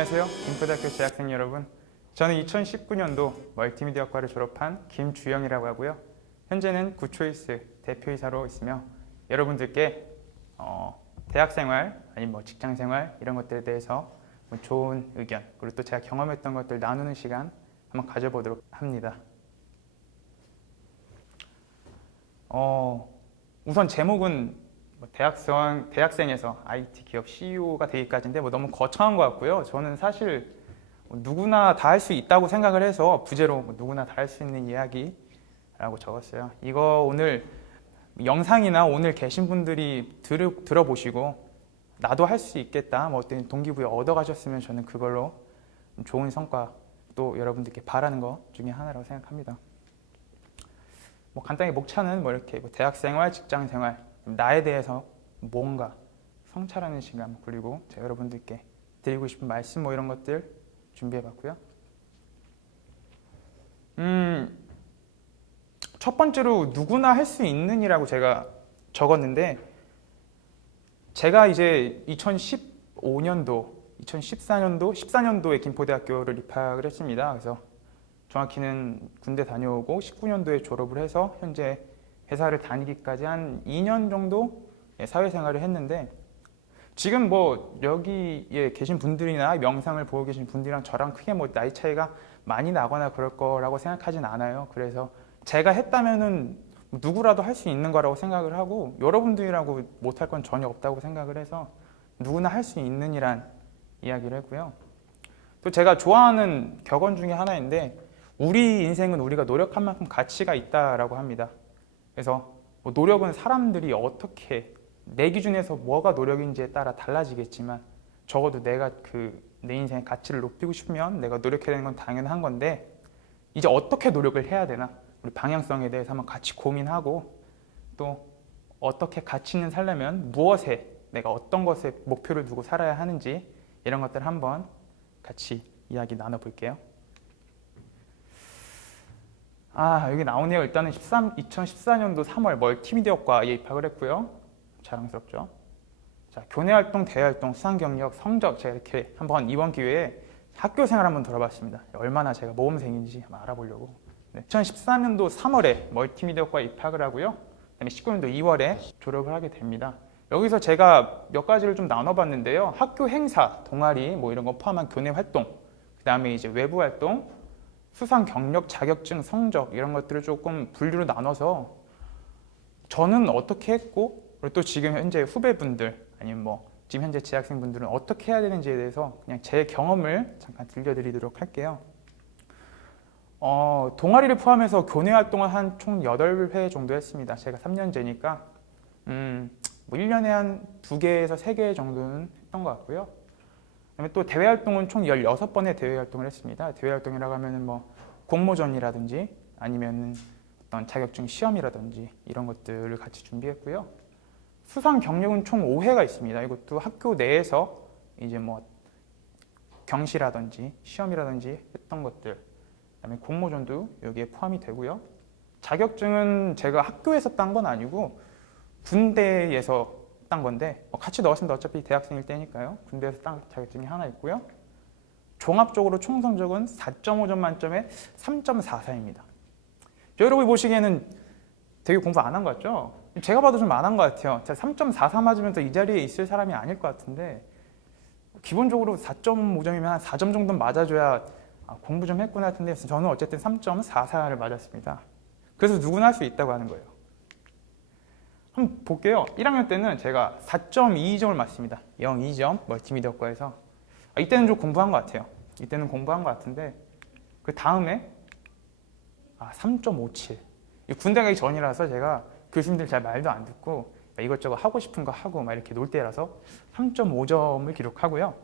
안녕하세요. 김포대학교 재학생 여러분. 저는 2019년도 멀티미디어과를 졸업한 김주영이라고 하고요. 현재는 구초이스 대표이사로 있으며 여러분들께 대학생활 아니면 직장생활 이런 것들에 대해서 좋은 의견 그리고 또 제가 경험했던 것들 나누는 시간 한번 가져보도록 합니다. 우선 제목은 대학생에서 IT 기업 CEO가 되기까지인데 너무 거창한 것 같고요. 저는 사실 누구나 다 할 수 있다고 생각을 해서 부제로 누구나 다 할 수 있는 이야기라고 적었어요. 이거 오늘 영상이나 오늘 계신 분들이 들어보시고 나도 할 수 있겠다, 어떤 동기부여 얻어가셨으면 저는 그걸로 좋은 성과 또 여러분들께 바라는 것 중에 하나라고 생각합니다. 간단히 목차는 이렇게 대학생활, 직장생활, 나에 대해서 뭔가 성찰하는 시간 그리고 제가 여러분들께 드리고 싶은 말씀 이런 것들 준비해봤고요. 첫 번째로 누구나 할 수 있는 이라고 제가 적었는데 제가 이제 2015년도, 14년도에 김포대학교를 입학을 했습니다. 그래서 정확히는 군대 다녀오고 19년도에 졸업을 해서 현재 회사를 다니기까지 한 2년 정도 사회생활을 했는데 지금 여기에 계신 분들이나 영상을 보고 계신 분들이랑 저랑 크게 나이 차이가 많이 나거나 그럴 거라고 생각하진 않아요. 그래서 제가 했다면은 누구라도 할 수 있는 거라고 생각을 하고 여러분들이라고 못할 건 전혀 없다고 생각을 해서 누구나 할 수 있는 이란 이야기를 했고요. 또 제가 좋아하는 격언 중에 하나인데 우리 인생은 우리가 노력한 만큼 가치가 있다라고 합니다. 그래서 노력은 사람들이 어떻게 내 기준에서 뭐가 노력인지에 따라 달라지겠지만 적어도 내가 내 인생의 가치를 높이고 싶으면 내가 노력해야 되는 건 당연한 건데 이제 어떻게 노력을 해야 되나 우리 방향성에 대해서 한번 같이 고민하고 또 어떻게 가치 있는 살려면 무엇에 내가 어떤 것에 목표를 두고 살아야 하는지 이런 것들 한번 같이 이야기 나눠볼게요. 여기 나오네요. 일단은 2014년도 3월 멀티미디어과에 입학을 했고요. 자랑스럽죠. 자, 교내활동, 대외활동, 수상경력, 성적 제가 이렇게 한번 이번 기회에 학교 생활 한번 들어봤습니다. 얼마나 제가 모범생인지 한번 알아보려고. 2014년도 3월에 멀티미디어과에 입학을 하고요. 그다음에 19년도 2월에 졸업을 하게 됩니다. 여기서 제가 몇 가지를 좀 나눠봤는데요. 학교 행사, 동아리 이런 거 포함한 교내 활동, 그다음에 이제 외부 활동, 수상 경력, 자격증, 성적 이런 것들을 조금 분류로 나눠서 저는 어떻게 했고 그리고 또 지금 현재 후배분들 아니면 지금 현재 재학생분들은 어떻게 해야 되는지에 대해서 그냥 제 경험을 잠깐 들려드리도록 할게요. 동아리를 포함해서 교내 활동을 한 총 8회 정도 했습니다. 제가 3년제니까 1년에 한 2개에서 3개 정도는 했던 것 같고요. 그다음에 또 대외 활동은 총 16번의 대외 활동을 했습니다. 대외 활동이라고 하면은 공모전이라든지 아니면은 어떤 자격증 시험이라든지 이런 것들을 같이 준비했고요. 수상 경력은 총 5회가 있습니다. 이것도 학교 내에서 이제 경시라든지 시험이라든지 했던 것들, 그다음에 공모전도 여기에 포함이 되고요. 자격증은 제가 학교에서 딴 건 아니고 군대에서 딴 건데 같이 넣었으면 어차피 대학생일 때니까요. 군대에서 딴 자격증이 하나 있고요. 종합적으로 총 성적은 4.5점 만점에 3.44입니다. 여러분이 보시기에는 되게 공부 안 한 것 같죠? 제가 봐도 좀 안 한 것 같아요. 제가 3.44 맞으면 이 자리에 있을 사람이 아닐 것 같은데 기본적으로 4.5점이면 한 4점 정도는 맞아줘야 공부 좀 했구나 같은데 저는 어쨌든 3.44를 맞았습니다. 그래서 누구나 할 수 있다고 하는 거예요. 한번 볼게요. 1학년 때는 제가 4.22점을 맞습니다. 0.2점 멀티미디어과에서 이때는 좀 공부한 것 같아요. 이때는 공부한 것 같은데 그 다음에 3.57 군대 가기 전이라서 제가 교수님들 잘 말도 안 듣고 이것저것 하고 싶은 거 하고 이렇게 놀 때라서 3.5점을 기록하고요.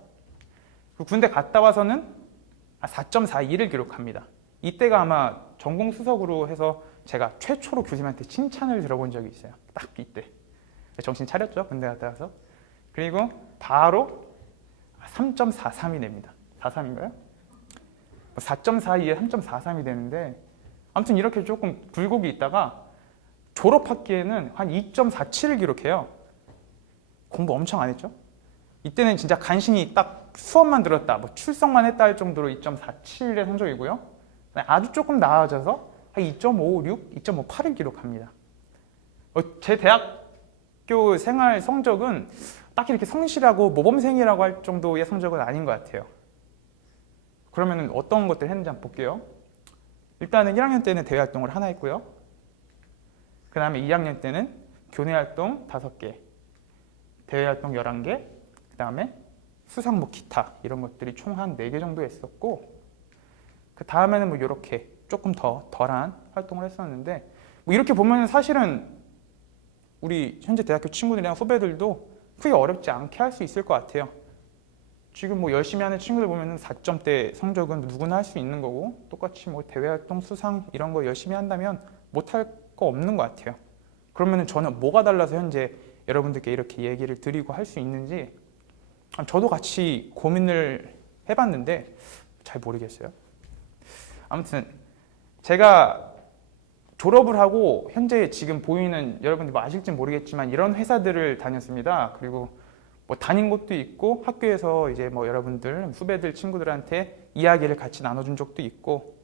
군대 갔다 와서는 4.42를 기록합니다. 이때가 아마 전공수석으로 해서 제가 최초로 교수님한테 칭찬을 들어본 적이 있어요. 딱 이때. 정신 차렸죠? 군대 갔다 와서. 그리고 바로 3.43이 됩니다. 43인가요? 4.42에 3.43이 되는데 아무튼 이렇게 조금 굴곡이 있다가 졸업학기에는 한 2.47을 기록해요. 공부 엄청 안 했죠? 이때는 진짜 간신히 딱 수업만 들었다, 뭐 출석만 했다 할 정도로 2.47의 성적이고요. 아주 조금 나아져서 한 2.56, 2.58을 기록합니다. 제 대학교 생활 성적은 딱히 이렇게 성실하고 모범생이라고 할 정도의 성적은 아닌 것 같아요. 그러면 어떤 것들 했는지 한번 볼게요. 일단은 1학년 때는 대외활동을 하나 했고요. 그 다음에 2학년 때는 교내활동 5개, 대외활동 11개, 그 다음에 수상 뭐 기타 이런 것들이 총 한 4개 정도 했었고, 그 다음에는 뭐 이렇게 조금 더 덜한 활동을 했었는데, 뭐 이렇게 보면 사실은 우리 현재 대학교 친구들이랑 후배들도 크게 어렵지 않게 할 수 있을 것 같아요. 지금 뭐 열심히 하는 친구들 보면은 4점대 성적은 누구나 할 수 있는 거고, 똑같이 뭐 대외활동, 수상 이런 거 열심히 한다면 못할 거 없는 것 같아요. 그러면은 저는 뭐가 달라서 현재 여러분들께 이렇게 얘기를 드리고 할 수 있는지 저도 같이 고민을 해봤는데 잘 모르겠어요. 아무튼 제가 졸업을 하고 현재 지금 보이는, 여러분들 뭐 아실지 모르겠지만 이런 회사들을 다녔습니다. 그리고 뭐 다닌 곳도 있고 학교에서 이제 뭐 여러분들 후배들 친구들한테 이야기를 같이 나눠준 적도 있고,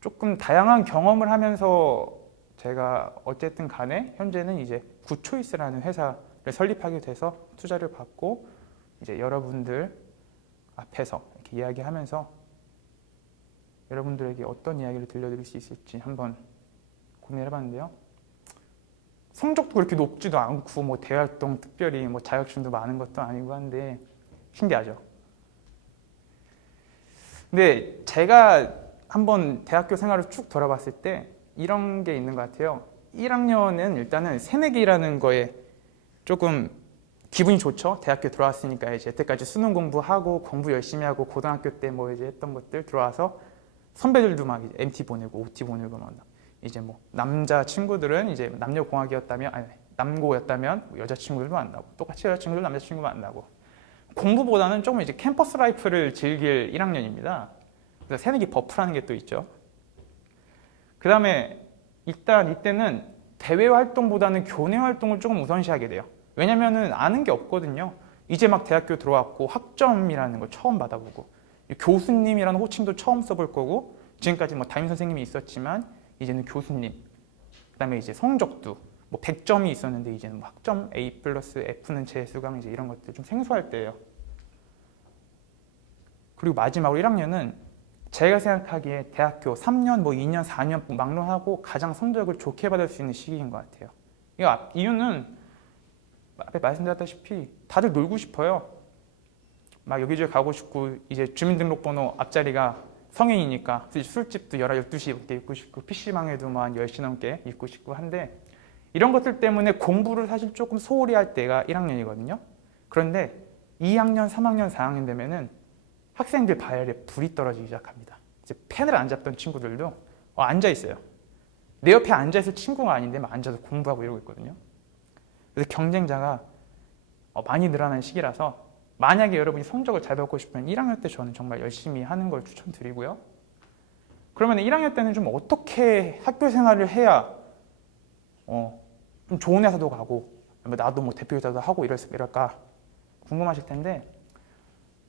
조금 다양한 경험을 하면서 제가 어쨌든 간에 현재는 이제 굿초이스라는 회사를 설립하게 돼서 투자를 받고 이제 여러분들 앞에서 이렇게 이야기하면서 여러분들에게 어떤 이야기를 들려드릴 수 있을지 한번 고민을 해봤는데요. 성적도 그렇게 높지도 않고 뭐 대활동 특별히 뭐 자격증도 많은 것도 아니고 한데 신기하죠. 근데 제가 한번 대학교 생활을 쭉 돌아봤을 때 이런 게 있는 것 같아요. 1학년은 일단은 새내기라는 거에 조금 기분이 좋죠. 대학교 들어왔으니까 이제 여태까지 수능 공부하고 공부 열심히 하고 고등학교 때 뭐 이제 했던 것들 들어와서 선배들도 막 이제 MT 보내고 OT 보내고 막 이제 뭐 남자 친구들은 이제 남녀공학이었다면, 아니 남고였다면 여자 친구들도 만나고, 똑같이 여자 친구들 남자 친구 만나고, 공부보다는 조금 이제 캠퍼스 라이프를 즐길 1학년입니다. 그래서 새내기 버프라는 게 또 있죠. 그 다음에 일단 이때는 대외 활동보다는 교내 활동을 조금 우선시하게 돼요. 왜냐면은 아는 게 없거든요. 이제 막 대학교 들어왔고 학점이라는 걸 처음 받아보고 교수님이라는 호칭도 처음 써볼 거고, 지금까지 뭐 담임 선생님이 있었지만 이제는 교수님, 그 다음에 이제 성적도 뭐 100점이 있었는데 이제는 뭐 학점 A 플러스 F는 재수강 이제 이런 것들 좀 생소할 때예요. 그리고 마지막으로 1학년은 제가 생각하기에 대학교 3년, 뭐 2년, 4년 막론하고 가장 성적을 좋게 받을 수 있는 시기인 것 같아요. 이유는 앞에 말씀드렸다시피 다들 놀고 싶어요. 막 여기저기 가고 싶고, 이제 주민등록번호 앞자리가 성인이니까 술집도 12시 있고 싶고, PC방에도 뭐 한 10시 넘게 있고 싶고 한데, 이런 것들 때문에 공부를 사실 조금 소홀히 할 때가 1학년이거든요. 그런데 2학년, 3학년, 4학년 되면은 학생들 발열에 불이 떨어지기 시작합니다. 이제 펜을 안 잡던 친구들도 앉아 있어요. 내 옆에 앉아 있을 친구가 아닌데 막 앉아서 공부하고 이러고 있거든요. 그래서 경쟁자가 많이 늘어나는 시기라서, 만약에 여러분이 성적을 잘 받고 싶으면 1학년 때 저는 정말 열심히 하는 걸 추천드리고요. 그러면 1학년 때는 좀 어떻게 학교 생활을 해야 좀 좋은 회사도 가고 나도 뭐 대표이사도 하고 이럴까 궁금하실 텐데,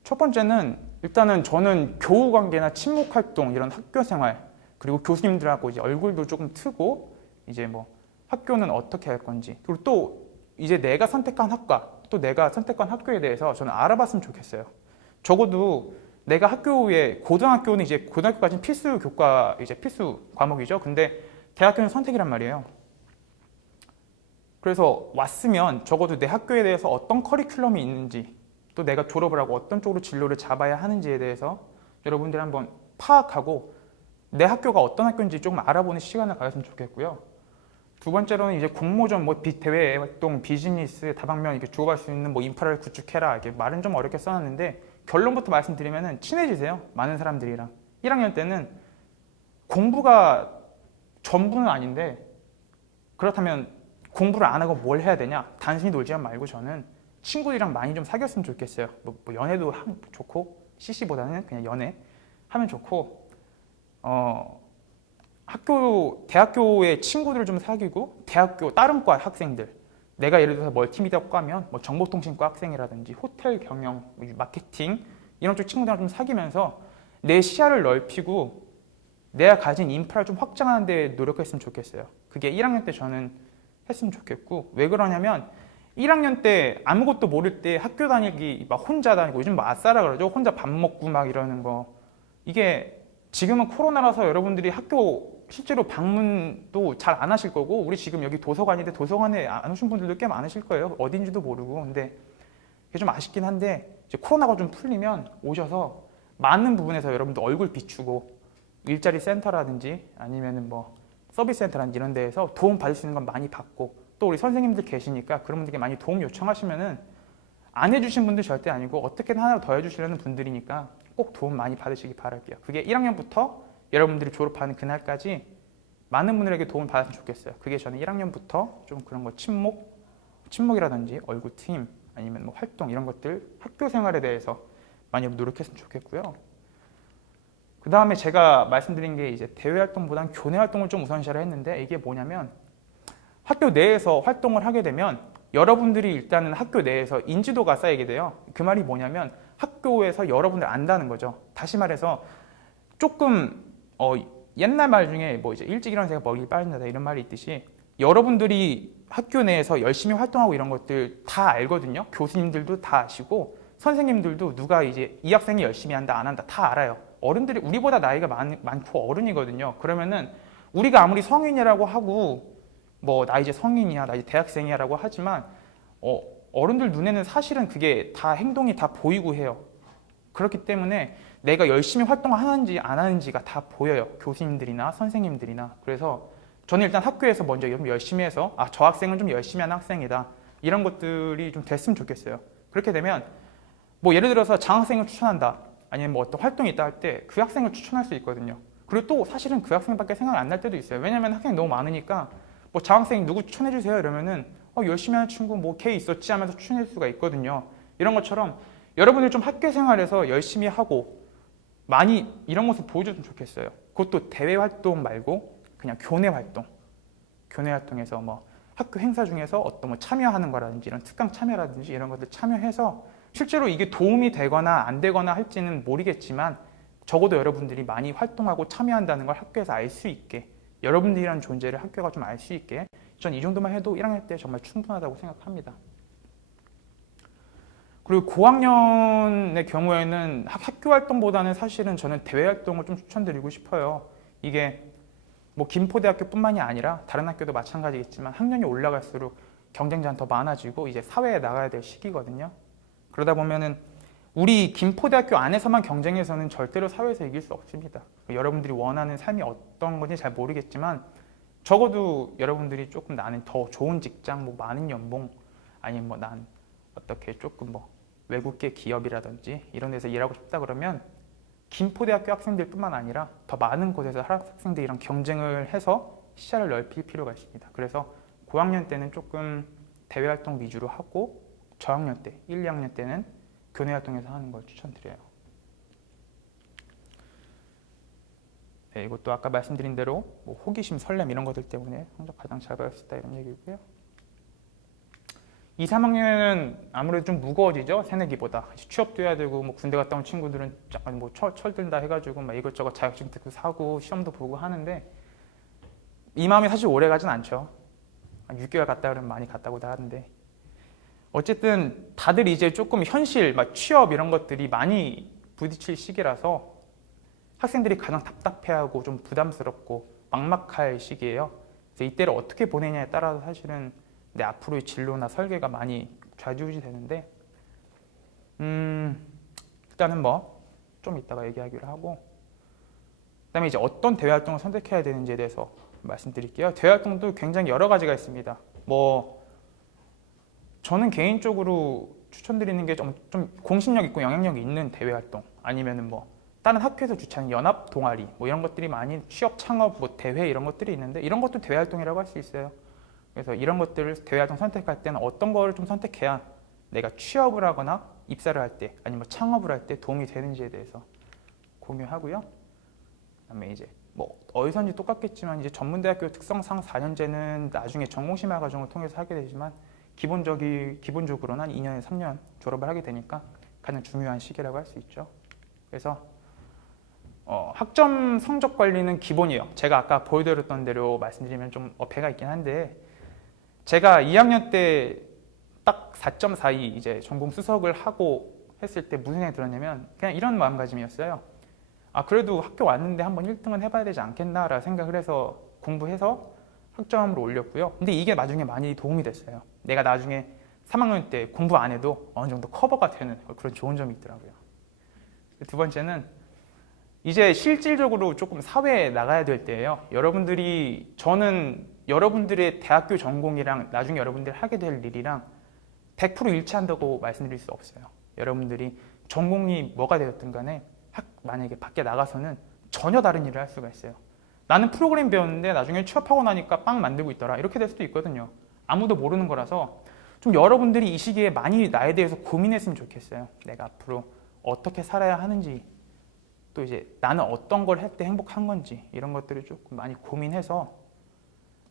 첫 번째는 일단은 저는 교우관계나 친목활동, 이런 학교 생활, 그리고 교수님들하고 이제 얼굴도 조금 트고, 이제 뭐 학교는 어떻게 할 건지, 그리고 또 이제 내가 선택한 학과, 또 내가 선택한 학교에 대해서 저는 알아봤으면 좋겠어요. 적어도 내가 학교에, 고등학교는 이제 고등학교까지는 필수 교과, 이제 필수 과목이죠. 근데 대학교는 선택이란 말이에요. 그래서 왔으면 적어도 내 학교에 대해서 어떤 커리큘럼이 있는지, 또 내가 졸업을 하고 어떤 쪽으로 진로를 잡아야 하는지에 대해서 여러분들이 한번 파악하고 내 학교가 어떤 학교인지 조금 알아보는 시간을 가졌으면 좋겠고요. 두 번째로는 이제 공모전, 뭐 대외 활동, 비즈니스, 다방면 이렇게 주고갈 수 있는 뭐 인프라를 구축해라. 이게 말은 좀 어렵게 써놨는데 결론부터 말씀드리면은 친해지세요. 많은 사람들이랑. 1학년 때는 공부가 전부는 아닌데, 그렇다면 공부를 안 하고 뭘 해야 되냐? 단순히 놀지만 말고 저는 친구들이랑 많이 좀 사귀었으면 좋겠어요. 뭐 연애도 하면 좋고, CC보다는 그냥 연애 하면 좋고, 대학교의 친구들을 좀 사귀고, 대학교 다른 과 학생들, 내가 예를 들어서 멀티미디어과면 뭐 정보통신과 학생이라든지 호텔 경영, 마케팅 이런 쪽 친구들이랑 좀 사귀면서 내 시야를 넓히고 내가 가진 인프라를 좀 확장하는 데 노력했으면 좋겠어요. 그게 1학년 때 저는 했으면 좋겠고, 왜 그러냐면 1학년 때 아무것도 모를 때 학교 다니기 막 혼자 다니고, 요즘 뭐 아싸라 그러죠. 혼자 밥 먹고 막 이러는 거. 이게 지금은 코로나라서 여러분들이 학교 실제로 방문도 잘 안 하실 거고, 우리 지금 여기 도서관인데 도서관에 안 오신 분들도 꽤 많으실 거예요. 어딘지도 모르고. 근데 그게 좀 아쉽긴 한데, 이제 코로나가 좀 풀리면 오셔서 많은 부분에서 여러분들 얼굴 비추고 일자리 센터라든지 아니면은 뭐 서비스 센터라든지 이런 데에서 도움 받을 수 있는 건 많이 받고, 또 우리 선생님들 계시니까 그런 분들께 많이 도움 요청하시면은 안 해주신 분들 절대 아니고 어떻게든 하나 더 해주시려는 분들이니까 꼭 도움 많이 받으시기 바랄게요. 그게 1학년부터 여러분들이 졸업하는 그날까지 많은 분들에게 도움을 받았으면 좋겠어요. 그게 저는 1학년부터 좀 그런 거 친목이라든지 얼굴 팀 아니면 뭐 활동 이런 것들 학교 생활에 대해서 많이 노력했으면 좋겠고요. 그 다음에 제가 말씀드린 게 이제 대외 활동보다는 교내 활동을 좀 우선시하려 했는데, 이게 뭐냐면 학교 내에서 활동을 하게 되면 여러분들이 일단은 학교 내에서 인지도가 쌓이게 돼요. 그 말이 뭐냐면 학교에서 여러분들 안다는 거죠. 다시 말해서 조금 옛날 말 중에 뭐 이제 일찍 일어나서 새가 먹이 빠진다 이런 말이 있듯이, 여러분들이 학교 내에서 열심히 활동하고 이런 것들 다 알거든요. 교수님들도 다 아시고 선생님들도 누가 이제 이 학생이 열심히 한다 안 한다 다 알아요. 어른들이 우리보다 나이가 많고 어른이거든요. 그러면은 우리가 아무리 성인이라고 하고 뭐 나 이제 성인이야, 나 이제 대학생이야 라고 하지만 어른들 눈에는 사실은 그게 다 행동이 다 보이고 해요. 그렇기 때문에 내가 열심히 활동하는지 안 하는지가 다 보여요. 교수님들이나 선생님들이나. 그래서 저는 일단 학교에서 먼저 열심히 해서 저 학생은 좀 열심히 하는 학생이다, 이런 것들이 좀 됐으면 좋겠어요. 그렇게 되면 뭐 예를 들어서 장학생을 추천한다, 아니면 뭐 어떤 활동이 있다 할 때 그 학생을 추천할 수 있거든요. 그리고 또 사실은 그 학생밖에 생각이 안 날 때도 있어요. 왜냐면 학생이 너무 많으니까 뭐 장학생 누구 추천해 주세요 이러면은 열심히 하는 친구 뭐 걔 있었지 하면서 추천해 줄 수가 있거든요. 이런 것처럼 여러분들 좀 학교 생활에서 열심히 하고 많이 이런 모습 보여줬으면 좋겠어요. 그것도 대외 활동 말고 그냥 교내 활동. 교내 활동에서 뭐 학교 행사 중에서 어떤 뭐 참여하는 거라든지 이런 특강 참여라든지 이런 것들 참여해서 실제로 이게 도움이 되거나 안 되거나 할지는 모르겠지만 적어도 여러분들이 많이 활동하고 참여한다는 걸 학교에서 알 수 있게, 여러분들이라는 존재를 학교가 좀 알 수 있게, 전 이 정도만 해도 1학년 때 정말 충분하다고 생각합니다. 그리고 고학년의 경우에는 학교 활동보다는 사실은 저는 대외 활동을 좀 추천드리고 싶어요. 이게 뭐 김포대학교뿐만이 아니라 다른 학교도 마찬가지겠지만 학년이 올라갈수록 경쟁자는 더 많아지고 이제 사회에 나가야 될 시기거든요. 그러다 보면은 우리 김포대학교 안에서만 경쟁해서는 절대로 사회에서 이길 수 없습니다. 여러분들이 원하는 삶이 어떤 건지 잘 모르겠지만 적어도 여러분들이 조금 나는 더 좋은 직장, 뭐 많은 연봉, 아니면 뭐 난 어떻게 조금 뭐 외국계 기업이라든지 이런 데서 일하고 싶다 그러면 김포대학교 학생들뿐만 아니라 더 많은 곳에서 학생들이랑 경쟁을 해서 시야를 넓힐 필요가 있습니다. 그래서 고학년 때는 조금 대외 활동 위주로 하고 저학년 때, 1, 2학년 때는 교내 활동에서 하는 걸 추천드려요. 네, 이것도 아까 말씀드린 대로 뭐 호기심, 설렘 이런 것들 때문에 성적 가장 잘 받을 수 있다 이런 얘기고요. 2, 3학년은 아무래도 좀 무거워지죠. 새내기보다. 취업도 해야 되고 뭐 군대 갔다 온 친구들은 약간 뭐 철든다 해가지고 막 이것저것 자격증 듣고 사고 시험도 보고 하는데 이 마음이 사실 오래 가진 않죠. 6개월 갔다 그러면 많이 갔다고도 하는데 어쨌든 다들 이제 조금 현실, 막 취업 이런 것들이 많이 부딪힐 시기라서 학생들이 가장 답답해하고 좀 부담스럽고 막막할 시기예요. 그래서 이때를 어떻게 보내냐에 따라서 사실은 내 앞으로의 진로나 설계가 많이 좌지우지 되는데 일단은 뭐 좀 이따가 얘기하기로 하고, 그다음에 이제 어떤 대외 활동을 선택해야 되는지에 대해서 말씀드릴게요. 대외 활동도 굉장히 여러 가지가 있습니다. 뭐 저는 개인적으로 추천드리는 게 좀 공신력 있고 영향력 있는 대외 활동, 아니면은 뭐 다른 학교에서 주최하는 연합 동아리 뭐 이런 것들이 많이 취업 창업 뭐 대회 이런 것들이 있는데 이런 것도 대외 활동이라고 할 수 있어요. 그래서 이런 것들을 대외 활동 선택할 때는 어떤 거를 좀 선택해야 내가 취업을 하거나 입사를 할 때 아니면 창업을 할 때 도움이 되는지에 대해서 공유하고요. 그다음에 이제 뭐 어디선지 똑같겠지만 이제 전문대학교 특성상 4년제는 나중에 전공심화 과정을 통해서 하게 되지만 기본적으로는 한 2년에서 3년 졸업을 하게 되니까 가장 중요한 시기라고 할 수 있죠. 그래서 학점 성적 관리는 기본이에요. 제가 아까 보여드렸던 대로 말씀드리면 좀 어폐가 있긴 한데, 제가 2학년 때 딱 4.42 이제 전공 수석을 하고 했을 때 무슨 생각이 들었냐면 그냥 이런 마음가짐이었어요. 아, 그래도 학교 왔는데 한번 1등은 해봐야 되지 않겠나라는 생각을 해서 공부해서 학점으로 올렸고요. 근데 이게 나중에 많이 도움이 됐어요. 내가 나중에 3학년 때 공부 안 해도 어느 정도 커버가 되는 그런 좋은 점이 있더라고요. 두 번째는 이제 실질적으로 조금 사회에 나가야 될 때예요. 저는 여러분들의 대학교 전공이랑 나중에 여러분들이 하게 될 일이랑 100% 일치한다고 말씀드릴 수 없어요. 여러분들이 전공이 뭐가 되었든 간에 만약에 밖에 나가서는 전혀 다른 일을 할 수가 있어요. 나는 프로그램 배웠는데 나중에 취업하고 나니까 빵 만들고 있더라. 이렇게 될 수도 있거든요. 아무도 모르는 거라서 좀 여러분들이 이 시기에 많이 나에 대해서 고민했으면 좋겠어요. 내가 앞으로 어떻게 살아야 하는지, 또 이제 나는 어떤 걸 할 때 행복한 건지, 이런 것들을 조금 많이 고민해서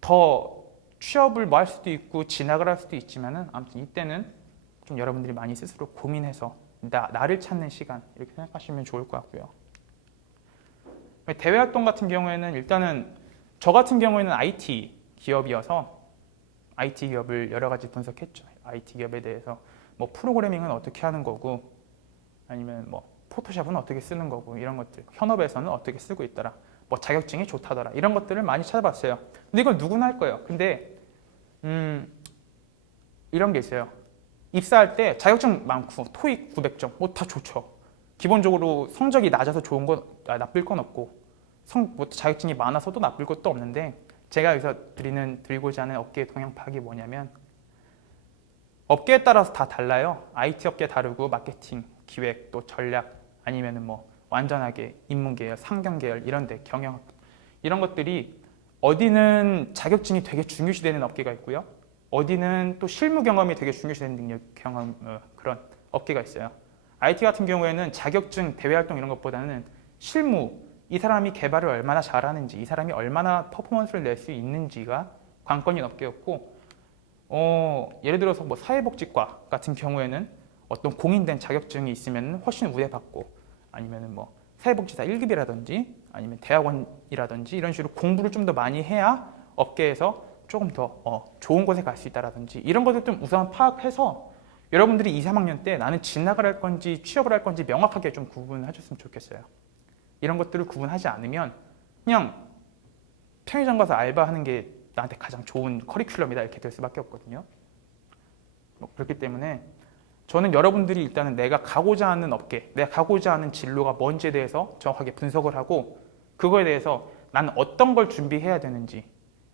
더 취업을 뭐 할 수도 있고 진학을 할 수도 있지만은 아무튼 이때는 좀 여러분들이 많이 스스로 고민해서 나를 찾는 시간, 이렇게 생각하시면 좋을 것 같고요. 대외 활동 같은 경우에는 일단은 저 같은 경우에는 IT 기업이어서 IT 기업을 여러 가지 분석했죠. IT 기업에 대해서 뭐 프로그래밍은 어떻게 하는 거고, 아니면 뭐 포토샵은 어떻게 쓰는 거고, 이런 것들 현업에서는 어떻게 쓰고 있더라, 뭐 자격증이 좋다더라, 이런 것들을 많이 찾아봤어요. 근데 이걸 누구나 할 거예요. 근데 이런 게 있어요. 입사할 때 자격증 많고 토익 900점 뭐 다 좋죠. 기본적으로 성적이 낮아서 나쁠 건 없고, 뭐 자격증이 많아서도 나쁠 것도 없는데, 제가 여기서 드리고자 하는 업계의 동향 파악이 뭐냐면, 업계에 따라서 다 달라요. IT 업계 다르고, 마케팅, 기획, 또 전략, 아니면은 뭐 완전하게 인문계열, 상경계열, 이런데 경영, 이런 것들이 어디는 자격증이 되게 중요시되는 업계가 있고요. 어디는 또 실무 경험이 되게 중요시되는 그런 업계가 있어요. IT 같은 경우에는 자격증, 대외활동 이런 것보다는 실무, 이 사람이 개발을 얼마나 잘하는지, 이 사람이 얼마나 퍼포먼스를 낼 수 있는지가 관건인 업계였고, 예를 들어서 뭐 사회복지과 같은 경우에는 어떤 공인된 자격증이 있으면 훨씬 우대받고, 아니면 뭐 사회복지사 1급이라든지 아니면 대학원이라든지 이런 식으로 공부를 좀 더 많이 해야 업계에서 조금 더 좋은 곳에 갈 수 있다라든지, 이런 것들 좀 우선 파악해서 여러분들이 2, 3학년 때 나는 진학을 할 건지 취업을 할 건지 명확하게 좀 구분하셨으면 좋겠어요. 이런 것들을 구분하지 않으면 그냥 편의점 가서 알바하는 게 나한테 가장 좋은 커리큘럼이다, 이렇게 될 수밖에 없거든요. 그렇기 때문에 저는 여러분들이 일단은 내가 가고자 하는 업계, 내가 가고자 하는 진로가 뭔지에 대해서 정확하게 분석을 하고, 그거에 대해서 나는 어떤 걸 준비해야 되는지,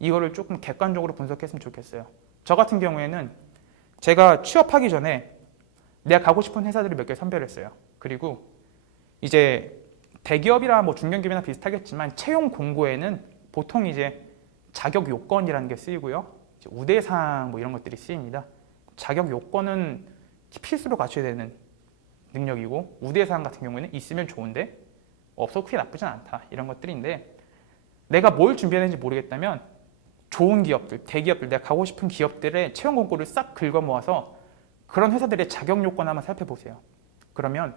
이거를 조금 객관적으로 분석했으면 좋겠어요. 저 같은 경우에는 제가 취업하기 전에 내가 가고 싶은 회사들을 몇 개 선별했어요. 그리고 이제 대기업이나 뭐 중견기업이나 비슷하겠지만 채용 공고에는 보통 이제 자격 요건이라는 게 쓰이고요. 이제 우대사항 뭐 이런 것들이 쓰입니다. 자격 요건은 필수로 갖춰야 되는 능력이고, 우대사항 같은 경우에는 있으면 좋은데 없어도 크게 나쁘진 않다, 이런 것들인데, 내가 뭘 준비해야 되는지 모르겠다면 좋은 기업들, 대기업들, 내가 가고 싶은 기업들의 채용 공고를 싹 긁어 모아서 그런 회사들의 자격 요건 한번 살펴보세요. 그러면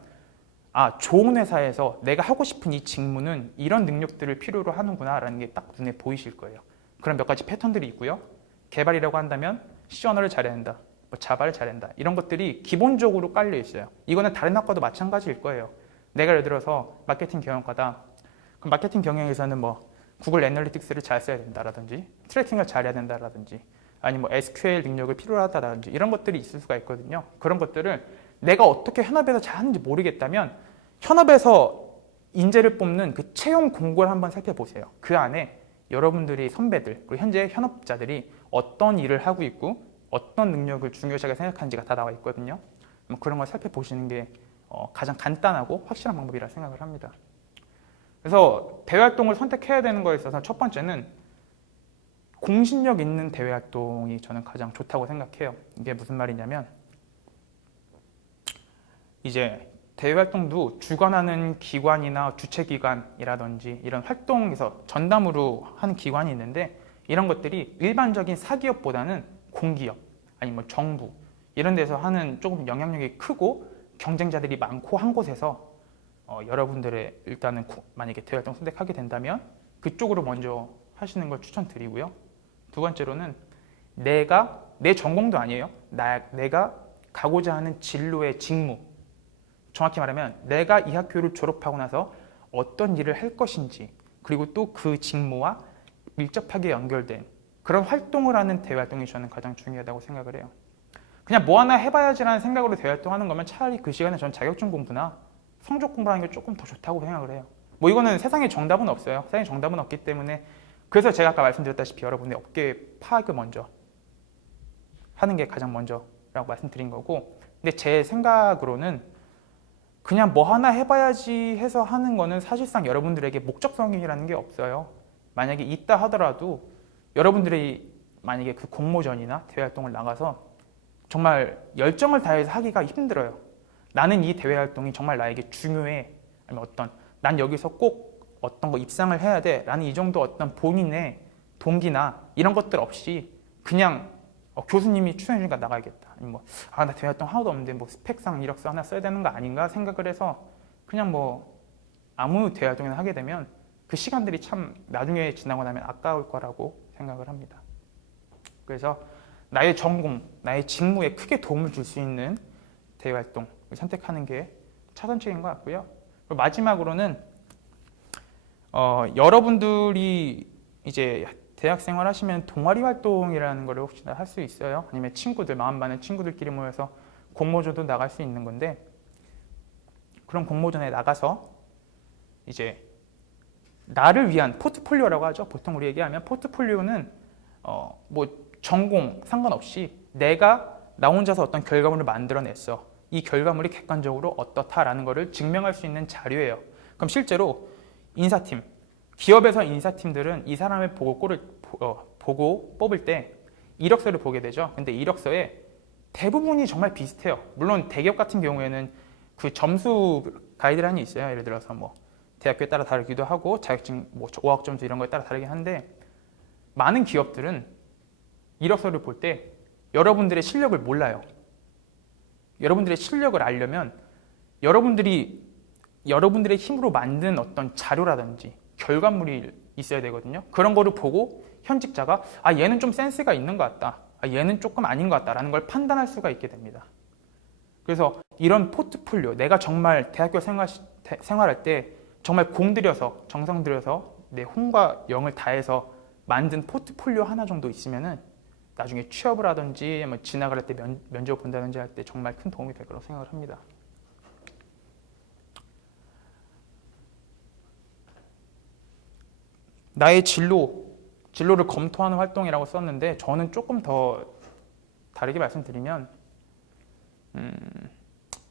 좋은 회사에서 내가 하고 싶은 이 직무는 이런 능력들을 필요로 하는구나 라는 게 딱 눈에 보이실 거예요. 그런 몇 가지 패턴들이 있고요. 개발이라고 한다면 C 언어를 잘해야 된다, 뭐 자바를 잘해야 된다, 이런 것들이 기본적으로 깔려 있어요. 이거는 다른 학과도 마찬가지일 거예요. 내가 예를 들어서 마케팅 경영과다. 그럼 마케팅 경영에서는 뭐 구글 애널리틱스를 잘 써야 된다라든지, 트래킹을 잘해야 된다라든지, 아니면 뭐 SQL 능력을 필요로 하다라든지, 이런 것들이 있을 수가 있거든요. 그런 것들을 내가 어떻게 현업에서 잘하는지 모르겠다면 현업에서 인재를 뽑는 그 채용 공고를 한번 살펴보세요. 그 안에 여러분들이 선배들, 그리고 현재 현업자들이 어떤 일을 하고 있고 어떤 능력을 중요시하게 생각하는지가 다 나와 있거든요. 그런 걸 살펴보시는 게 가장 간단하고 확실한 방법이라 생각을 합니다. 그래서 대외활동을 선택해야 되는 거에 있어서 첫 번째는 공신력 있는 대외활동이 저는 가장 좋다고 생각해요. 이게 무슨 말이냐면, 이제 대외활동도 주관하는 기관이나 주최기관이라든지 이런 활동에서 전담으로 하는 기관이 있는데, 이런 것들이 일반적인 사기업보다는 공기업, 아니면 뭐 정부 이런 데서 하는 조금 영향력이 크고 경쟁자들이 많고 한 곳에서 여러분들의 일단은 만약에 대외활동 선택하게 된다면 그쪽으로 먼저 하시는 걸 추천드리고요. 두 번째로는 내 전공도 아니에요. 내가 가고자 하는 진로의 직무, 정확히 말하면 내가 이 학교를 졸업하고 나서 어떤 일을 할 것인지, 그리고 또 그 직무와 밀접하게 연결된 그런 활동을 하는 대외활동이 저는 가장 중요하다고 생각을 해요. 그냥 뭐 하나 해봐야지라는 생각으로 대외활동하는 거면 차라리 그 시간에 저는 자격증 공부나 성적 공부하는 게 조금 더 좋다고 생각을 해요. 뭐 이거는 세상에 정답은 없어요. 세상에 정답은 없기 때문에, 그래서 제가 아까 말씀드렸다시피 여러분의 업계 파악을 먼저 하는 게 가장 먼저라고 말씀드린 거고, 근데 제 생각으로는 그냥 뭐 하나 해봐야지 해서 하는 거는 사실상 여러분들에게 목적성이라는 게 없어요. 만약에 있다 하더라도 여러분들이 만약에 그 공모전이나 대외활동을 나가서 정말 열정을 다해서 하기가 힘들어요. 나는 이 대외활동이 정말 나에게 중요해. 아니면 난 여기서 꼭 어떤 거 입상을 해야 돼. 라는 이 정도 어떤 본인의 동기나 이런 것들 없이 그냥 교수님이 추천해 주니까 나가야겠다. 아니면 나 대외활동 하나도 없는데 뭐 스펙상 이력서 하나 써야 되는 거 아닌가 생각을 해서 그냥 뭐 아무 대외활동이나 하게 되면 그 시간들이 참 나중에 지나고 나면 아까울 거라고 생각을 합니다. 그래서 나의 전공, 나의 직무에 크게 도움을 줄 수 있는 대외활동을 선택하는 게 차선책인 것 같고요. 그리고 마지막으로는 여러분들이 이제 대학 생활 하시면 동아리 활동이라는 걸 혹시나 할 수 있어요. 아니면 마음 많은 친구들끼리 모여서 공모전도 나갈 수 있는 건데, 그런 공모전에 나가서 이제 나를 위한 포트폴리오라고 하죠. 보통 우리 얘기하면 포트폴리오는 뭐 전공 상관없이 나 혼자서 어떤 결과물을 만들어냈어. 이 결과물이 객관적으로 어떻다라는 것을 증명할 수 있는 자료예요. 그럼 실제로 인사팀, 기업에서 인사팀들은 이 사람을 보고 뽑을 때 이력서를 보게 되죠. 근데 이력서에 대부분이 정말 비슷해요. 물론 대기업 같은 경우에는 그 점수 가이드라인이 있어요. 예를 들어서 뭐 대학교에 따라 다르기도 하고 자격증 뭐 5학 점수 이런 거에 따라 다르긴 한데, 많은 기업들은 이력서를 볼 때 여러분들의 실력을 몰라요. 여러분들의 실력을 알려면 여러분들의 힘으로 만든 어떤 자료라든지 결과물이 있어야 되거든요. 그런 거를 보고 현직자가 얘는 좀 센스가 있는 것 같다. 얘는 조금 아닌 것 같다라는 걸 판단할 수가 있게 됩니다. 그래서 이런 포트폴리오, 내가 정말 대학교 생활할 때 정말 공들여서 정성 들여서 내 혼과 영을 다해서 만든 포트폴리오 하나 정도 있으면은 나중에 취업을 하든지 뭐 지나갈 때 면접 본다든지 할 때 정말 큰 도움이 될 거라고 생각을 합니다. 나의 진로를 검토하는 활동이라고 썼는데, 저는 조금 더 다르게 말씀드리면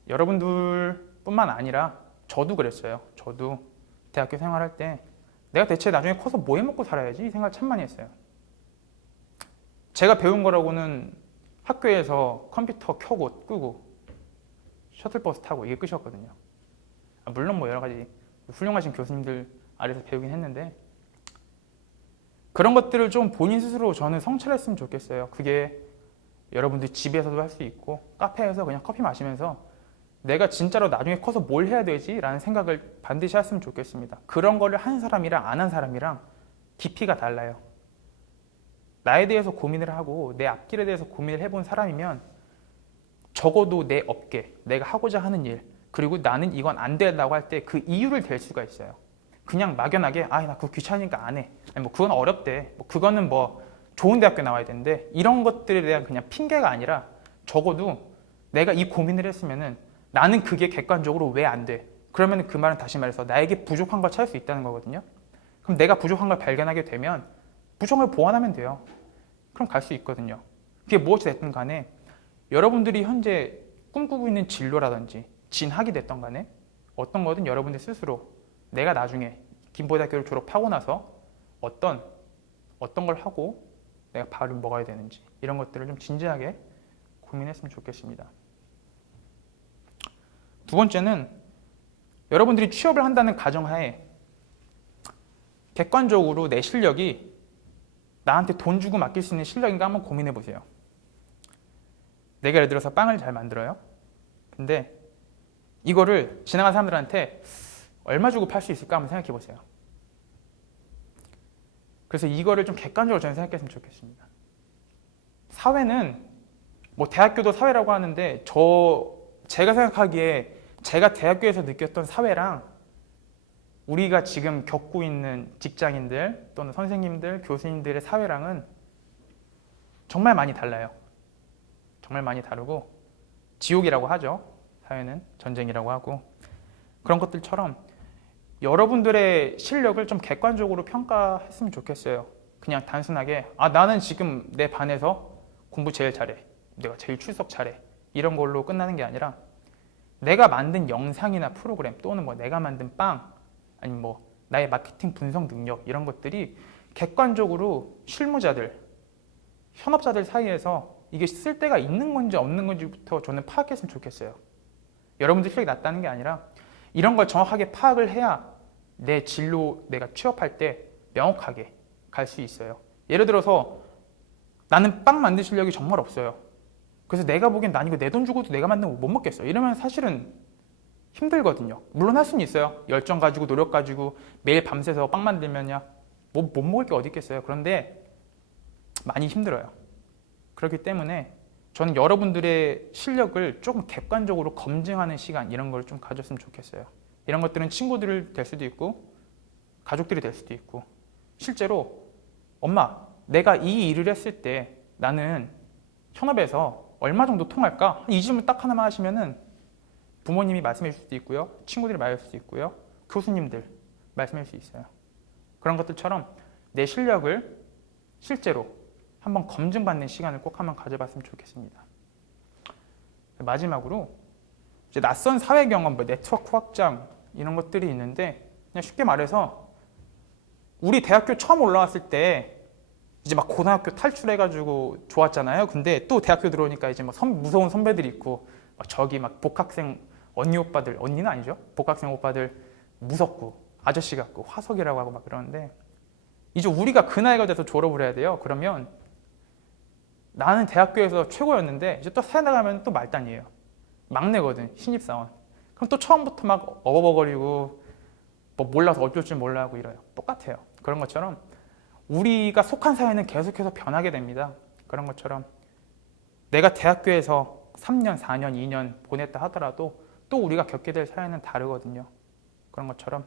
여러분들뿐만 아니라 저도 그랬어요. 저도 대학교 생활할 때 내가 대체 나중에 커서 뭐 해먹고 살아야지 이 생각을 참 많이 했어요. 제가 배운 거라고는 학교에서 컴퓨터 켜고 끄고 셔틀버스 타고 이게 끝이었거든요. 물론 뭐 여러 가지 훌륭하신 교수님들 아래서 배우긴 했는데, 그런 것들을 좀 본인 스스로 저는 성찰했으면 좋겠어요. 그게 여러분들 집에서도 할 수 있고 카페에서 그냥 커피 마시면서 내가 진짜로 나중에 커서 뭘 해야 되지? 라는 생각을 반드시 했으면 좋겠습니다. 그런 거를 한 사람이랑 안 한 사람이랑 깊이가 달라요. 나에 대해서 고민을 하고 내 앞길에 대해서 고민을 해본 사람이면 적어도 내 업계, 내가 하고자 하는 일, 그리고 나는 이건 안 된다고 할 때 그 이유를 댈 수가 있어요. 그냥 막연하게 나 그거 귀찮으니까 안 해. 아니 뭐 그건 어렵대. 뭐 그거는 뭐 좋은 대학교 나와야 되는데, 이런 것들에 대한 그냥 핑계가 아니라 적어도 내가 이 고민을 했으면은 나는 그게 객관적으로 왜 안 돼? 그러면 그 말은 다시 말해서 나에게 부족한 걸 찾을 수 있다는 거거든요. 그럼 내가 부족한 걸 발견하게 되면 부족한 걸 보완하면 돼요. 그럼 갈 수 있거든요. 그게 무엇이 됐든 간에 여러분들이 현재 꿈꾸고 있는 진로라든지 진학이 됐던 간에 어떤 거든 여러분들 스스로 내가 나중에 김포대학교를 졸업하고 나서 어떤 걸 하고 내가 밥을 먹어야 되는지 이런 것들을 좀 진지하게 고민했으면 좋겠습니다. 두 번째는 여러분들이 취업을 한다는 가정하에 객관적으로 내 실력이 나한테 돈 주고 맡길 수 있는 실력인가 한번 고민해 보세요. 내가 예를 들어서 빵을 잘 만들어요. 근데 이거를 지나간 사람들한테 얼마 주고 팔 수 있을까 한번 생각해 보세요. 그래서 이거를 좀 객관적으로 저는 생각했으면 좋겠습니다. 사회는 뭐 대학교도 사회라고 하는데 제가 생각하기에 제가 대학교에서 느꼈던 사회랑 우리가 지금 겪고 있는 직장인들 또는 선생님들, 교수님들의 사회랑은 정말 많이 달라요. 정말 많이 다르고 지옥이라고 하죠. 사회는 전쟁이라고 하고 그런 것들처럼 여러분들의 실력을 좀 객관적으로 평가했으면 좋겠어요. 그냥 단순하게 나는 지금 내 반에서 공부 제일 잘해. 내가 제일 출석 잘해. 이런 걸로 끝나는 게 아니라 내가 만든 영상이나 프로그램 또는 뭐 내가 만든 빵 아니면 뭐 나의 마케팅 분석 능력 이런 것들이 객관적으로 실무자들, 현업자들 사이에서 이게 쓸데가 있는 건지 없는 건지부터 저는 파악했으면 좋겠어요. 여러분들 실력이 낮다는 게 아니라 이런 걸 정확하게 파악을 해야 내 진로 내가 취업할 때 명확하게 갈 수 있어요. 예를 들어서 나는 빵 만들 실력이 정말 없어요. 그래서 내가 보기엔 난 이거 내 돈 주고도 내가 만들면 못 먹겠어. 이러면 사실은 힘들거든요. 물론 할 수는 있어요. 열정 가지고 노력 가지고 매일 밤새서 빵 만들면야 뭐 못 먹을 게 어디 있겠어요. 그런데 많이 힘들어요. 그렇기 때문에 저는 여러분들의 실력을 조금 객관적으로 검증하는 시간 이런 걸 좀 가졌으면 좋겠어요. 이런 것들은 친구들 될 수도 있고 가족들이 될 수도 있고 실제로 엄마 내가 이 일을 했을 때 나는 현업에서 얼마 정도 통할까? 이 질문 딱 하나만 하시면은 부모님이 말씀해 줄 수도 있고요. 친구들이 말할 수도 있고요. 교수님들 말씀해 줄 수 있어요. 그런 것들처럼 내 실력을 실제로 한번 검증받는 시간을 꼭 한번 가져봤으면 좋겠습니다. 마지막으로 이제 낯선 사회 경험, 뭐 네트워크 확장 이런 것들이 있는데 그냥 쉽게 말해서 우리 대학교 처음 올라왔을 때 이제 막 고등학교 탈출해가지고 좋았잖아요. 근데 또 대학교 들어오니까 이제 막 무서운 선배들이 있고 막 저기 막 복학생 언니 오빠들 언니는 아니죠. 복학생 오빠들 무섭고 아저씨 같고 화석이라고 하고 막 그러는데 이제 우리가 그 나이가 돼서 졸업을 해야 돼요. 그러면 나는 대학교에서 최고였는데 이제 또 살아가면 또 말단이에요. 막내거든. 신입사원. 그럼 또 처음부터 막 어버버거리고 뭐 몰라서 어쩔 줄 몰라 하고 이래요. 똑같아요. 그런 것처럼 우리가 속한 사회는 계속해서 변하게 됩니다. 그런 것처럼 내가 대학교에서 3년, 4년, 2년 보냈다 하더라도 또 우리가 겪게 될 사회는 다르거든요. 그런 것처럼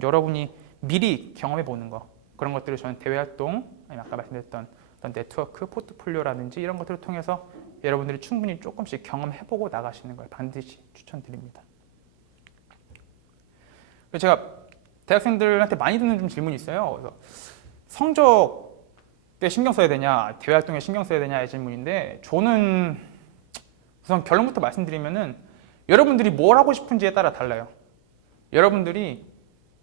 여러분이 미리 경험해 보는 거 그런 것들을 저는 대외활동 아니면 아까 말씀드렸던 어떤 네트워크, 포트폴리오라든지 이런 것들을 통해서 여러분들이 충분히 조금씩 경험해보고 나가시는 걸 반드시 추천드립니다. 제가 대학생들한테 많이 듣는 좀 질문이 있어요. 그래서 성적에 신경 써야 되냐, 대외활동에 신경 써야 되냐의 질문인데 저는 우선 결론부터 말씀드리면은 여러분들이 뭘 하고 싶은지에 따라 달라요. 여러분들이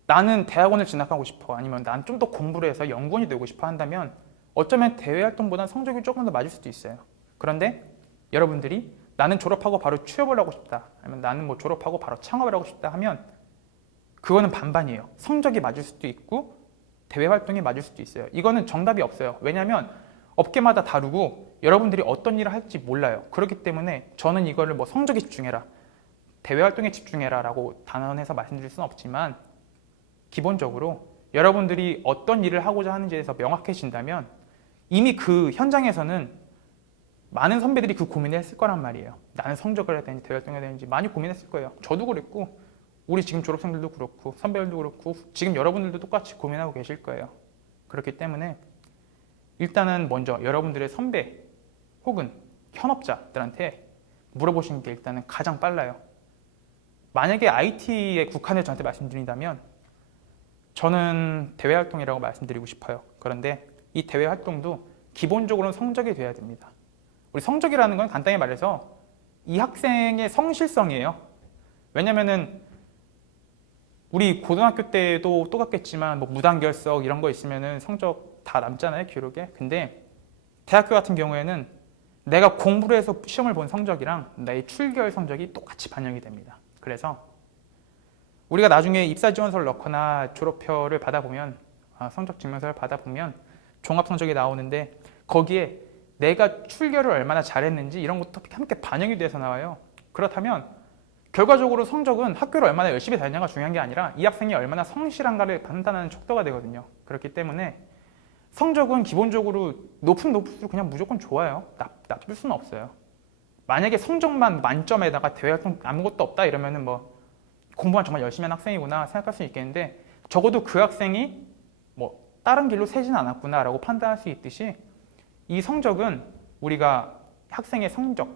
나는 대학원을 진학하고 싶어 아니면 난 좀 더 공부를 해서 연구원이 되고 싶어 한다면 어쩌면 대외활동보다 성적이 조금 더 맞을 수도 있어요. 그런데 여러분들이 나는 졸업하고 바로 취업을 하고 싶다 아니면 나는 뭐 졸업하고 바로 창업을 하고 싶다 하면 그거는 반반이에요. 성적이 맞을 수도 있고 대외활동이 맞을 수도 있어요. 이거는 정답이 없어요. 왜냐하면 업계마다 다르고 여러분들이 어떤 일을 할지 몰라요. 그렇기 때문에 저는 이거를 뭐 성적에 집중해라 대외활동에 집중해라 라고 단언해서 말씀드릴 수는 없지만 기본적으로 여러분들이 어떤 일을 하고자 하는지에 대해서 명확해진다면 이미 그 현장에서는 많은 선배들이 그 고민을 했을 거란 말이에요. 나는 성적을 해야 되는지 대외활동을 해야 되는지 많이 고민했을 거예요. 저도 그랬고 우리 지금 졸업생들도 그렇고 선배들도 그렇고 지금 여러분들도 똑같이 고민하고 계실 거예요. 그렇기 때문에 일단은 먼저 여러분들의 선배 혹은 현업자들한테 물어보시는 게 일단은 가장 빨라요. 만약에 IT에 국한해서 저한테 말씀드린다면 저는 대외활동이라고 말씀드리고 싶어요. 그런데 이 대외활동도 기본적으로는 성적이 돼야 됩니다. 우리 성적이라는 건 간단히 말해서 이 학생의 성실성이에요. 왜냐면은 우리 고등학교 때도 똑같겠지만 뭐 무단결석 이런 거 있으면은 성적 다 남잖아요, 기록에. 근데 대학교 같은 경우에는 내가 공부를 해서 시험을 본 성적이랑 나의 출결 성적이 똑같이 반영이 됩니다. 그래서 우리가 나중에 입사 지원서를 넣거나 졸업표를 받아보면 성적 증명서를 받아보면 종합 성적이 나오는데 거기에 내가 출결을 얼마나 잘했는지 이런 것도 함께 반영이 돼서 나와요. 그렇다면 결과적으로 성적은 학교를 얼마나 열심히 다녔냐가 중요한 게 아니라 이 학생이 얼마나 성실한가를 판단하는 척도가 되거든요. 그렇기 때문에 성적은 기본적으로 높으면 높을수록 그냥 무조건 좋아요. 나쁠 수는 없어요. 만약에 성적만 만점에다가 대외활동 아무것도 없다 이러면은 뭐 공부만 정말 열심히 한 학생이구나 생각할 수 있겠는데, 적어도 그 학생이 뭐 다른 길로 새지는 않았구나라고 판단할 수 있듯이 이 성적은 우리가 학생의 성적,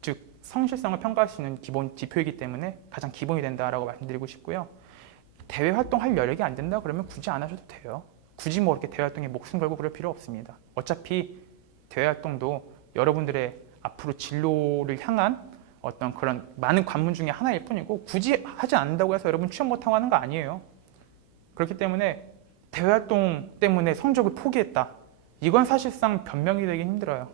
즉 성실성을 평가할 수 있는 기본 지표이기 때문에 가장 기본이 된다라고 말씀드리고 싶고요. 대외 활동할 여력이 안 된다 그러면 굳이 안 하셔도 돼요. 굳이 뭐 이렇게 대외 활동에 목숨 걸고 그럴 필요 없습니다. 어차피 대외 활동도 여러분들의 앞으로 진로를 향한 어떤 그런 많은 관문 중에 하나일 뿐이고 굳이 하지 않는다고 해서 여러분 취업 못하고 하는 거 아니에요. 그렇기 때문에 대외 활동 때문에 성적을 포기했다. 이건 사실상 변명이 되기 힘들어요.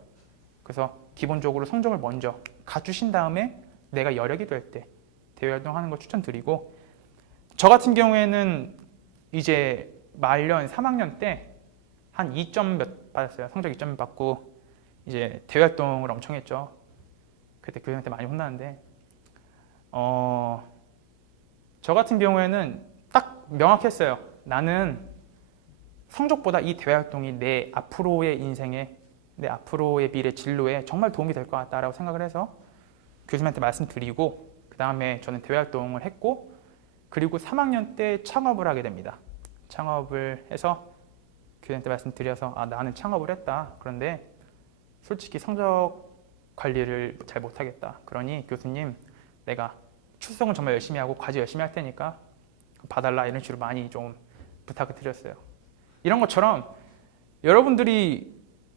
그래서 기본적으로 성적을 먼저 갖추신 다음에 내가 여력이 될 때 대외 활동하는 걸 추천드리고, 저 같은 경우에는 이제 말년 3학년 때 한 2점 몇 받았어요. 성적 2점 받고 이제 대외 활동을 엄청 했죠. 그때 교수님한테 많이 혼나는데 저 같은 경우에는 딱 명확했어요. 나는 성적보다 이 대외 활동이 내 앞으로의 인생에, 내 앞으로의 미래 진로에 정말 도움이 될 것 같다라고 생각을 해서 교수님한테 말씀드리고, 그 다음에 저는 대외 활동을 했고, 그리고 3학년 때 창업을 하게 됩니다. 창업을 해서 교수님한테 말씀드려서 나는 창업을 했다. 그런데 솔직히 성적 관리를 잘 못하겠다. 그러니 교수님, 내가 출석은 정말 열심히 하고 과제 열심히 할 테니까 봐달라, 이런 식으로 많이 좀 부탁을 드렸어요. 이런 것처럼 여러분들이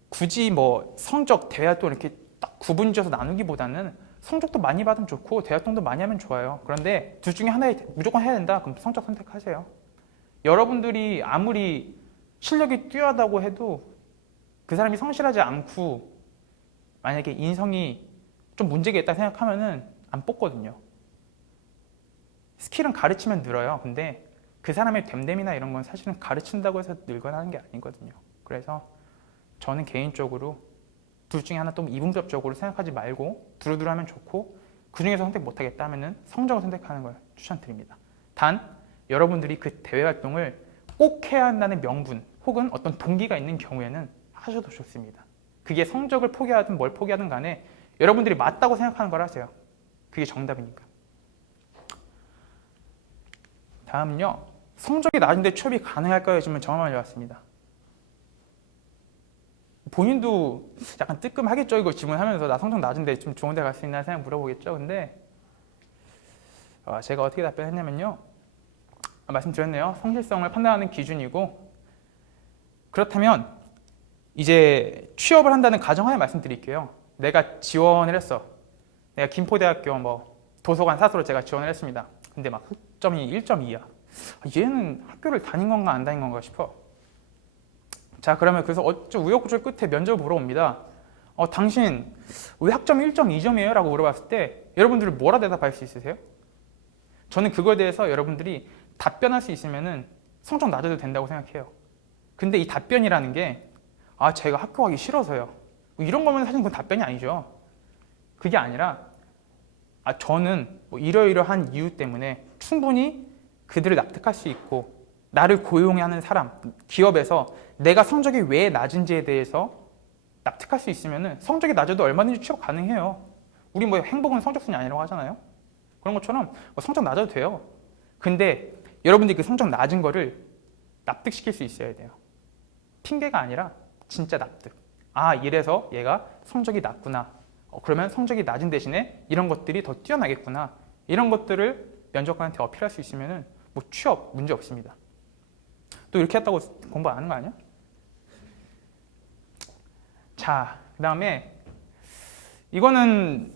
굳이 뭐 성적, 대외활동 이렇게 딱 구분지어서 나누기보다는 성적도 많이 받으면 좋고 대외활동도 많이 하면 좋아요. 그런데 둘 중에 하나에 무조건 해야 된다? 그럼 성적 선택하세요. 여러분들이 아무리 실력이 뛰어나다고 해도 그 사람이 성실하지 않고 만약에 인성이 좀 문제가 있다 생각하면은 안 뽑거든요. 스킬은 가르치면 늘어요. 근데 그 사람의 됨됨이나 이런 건 사실은 가르친다고 해서 늘거나 하는 게 아니거든요. 그래서 저는 개인적으로 둘 중에 하나 또 이분법적으로 생각하지 말고 두루두루 하면 좋고, 그 중에서 선택 못하겠다 하면은 성적을 선택하는 걸 추천드립니다. 단 여러분들이 그 대외 활동을 꼭 해야 한다는 명분 혹은 어떤 동기가 있는 경우에는 하셔도 좋습니다. 그게 성적을 포기하든 뭘 포기하든 간에 여러분들이 맞다고 생각하는 걸 하세요. 그게 정답이니까. 다음은요, 성적이 낮은데 취업이 가능할까요? 질문 정말 많이 왔습니다. 본인도 약간 뜨끔하겠죠? 이거 질문하면서 나 성적 낮은데 좀 좋은 데 갈 수 있나 생각 물어보겠죠? 근데 제가 어떻게 답변했냐면요, 말씀드렸네요. 성실성을 판단하는 기준이고, 그렇다면 이제 취업을 한다는 가정하에 말씀드릴게요. 내가 지원을 했어. 내가 김포대학교 뭐 도서관 사서로 제가 지원을 했습니다. 근데 막 흑점이 1.2야. 얘는 학교를 다닌 건가 안 다닌 건가 싶어. 자, 그러면 그래서 우여곡절 끝에 면접을 보러 옵니다. 당신 왜 학점이 1.2점이에요? 라고 물어봤을 때 여러분들이 뭐라 대답할 수 있으세요? 저는 그거에 대해서 여러분들이 답변할 수 있으면은 성적 낮아도 된다고 생각해요. 근데 이 답변이라는 게 제가 학교 가기 싫어서요, 이런 거면 사실 그건 답변이 아니죠. 그게 아니라 저는 뭐 이러이러한 이유 때문에 충분히 그들을 납득할 수 있고, 나를 고용하는 사람, 기업에서 내가 성적이 왜 낮은지에 대해서 납득할 수 있으면 성적이 낮아도 얼마든지 취업 가능해요. 우리 뭐 행복은 성적순이 아니라고 하잖아요. 그런 것처럼 뭐 성적 낮아도 돼요. 근데 여러분들이 그 성적 낮은 거를 납득시킬 수 있어야 돼요. 핑계가 아니라 진짜 납득. 이래서 얘가 성적이 낮구나. 그러면 성적이 낮은 대신에 이런 것들이 더 뛰어나겠구나. 이런 것들을 면접관한테 어필할 수 있으면 뭐 취업 문제 없습니다. 또 이렇게 했다고 공부 안 하는 거 아니야? 자, 그 다음에 이거는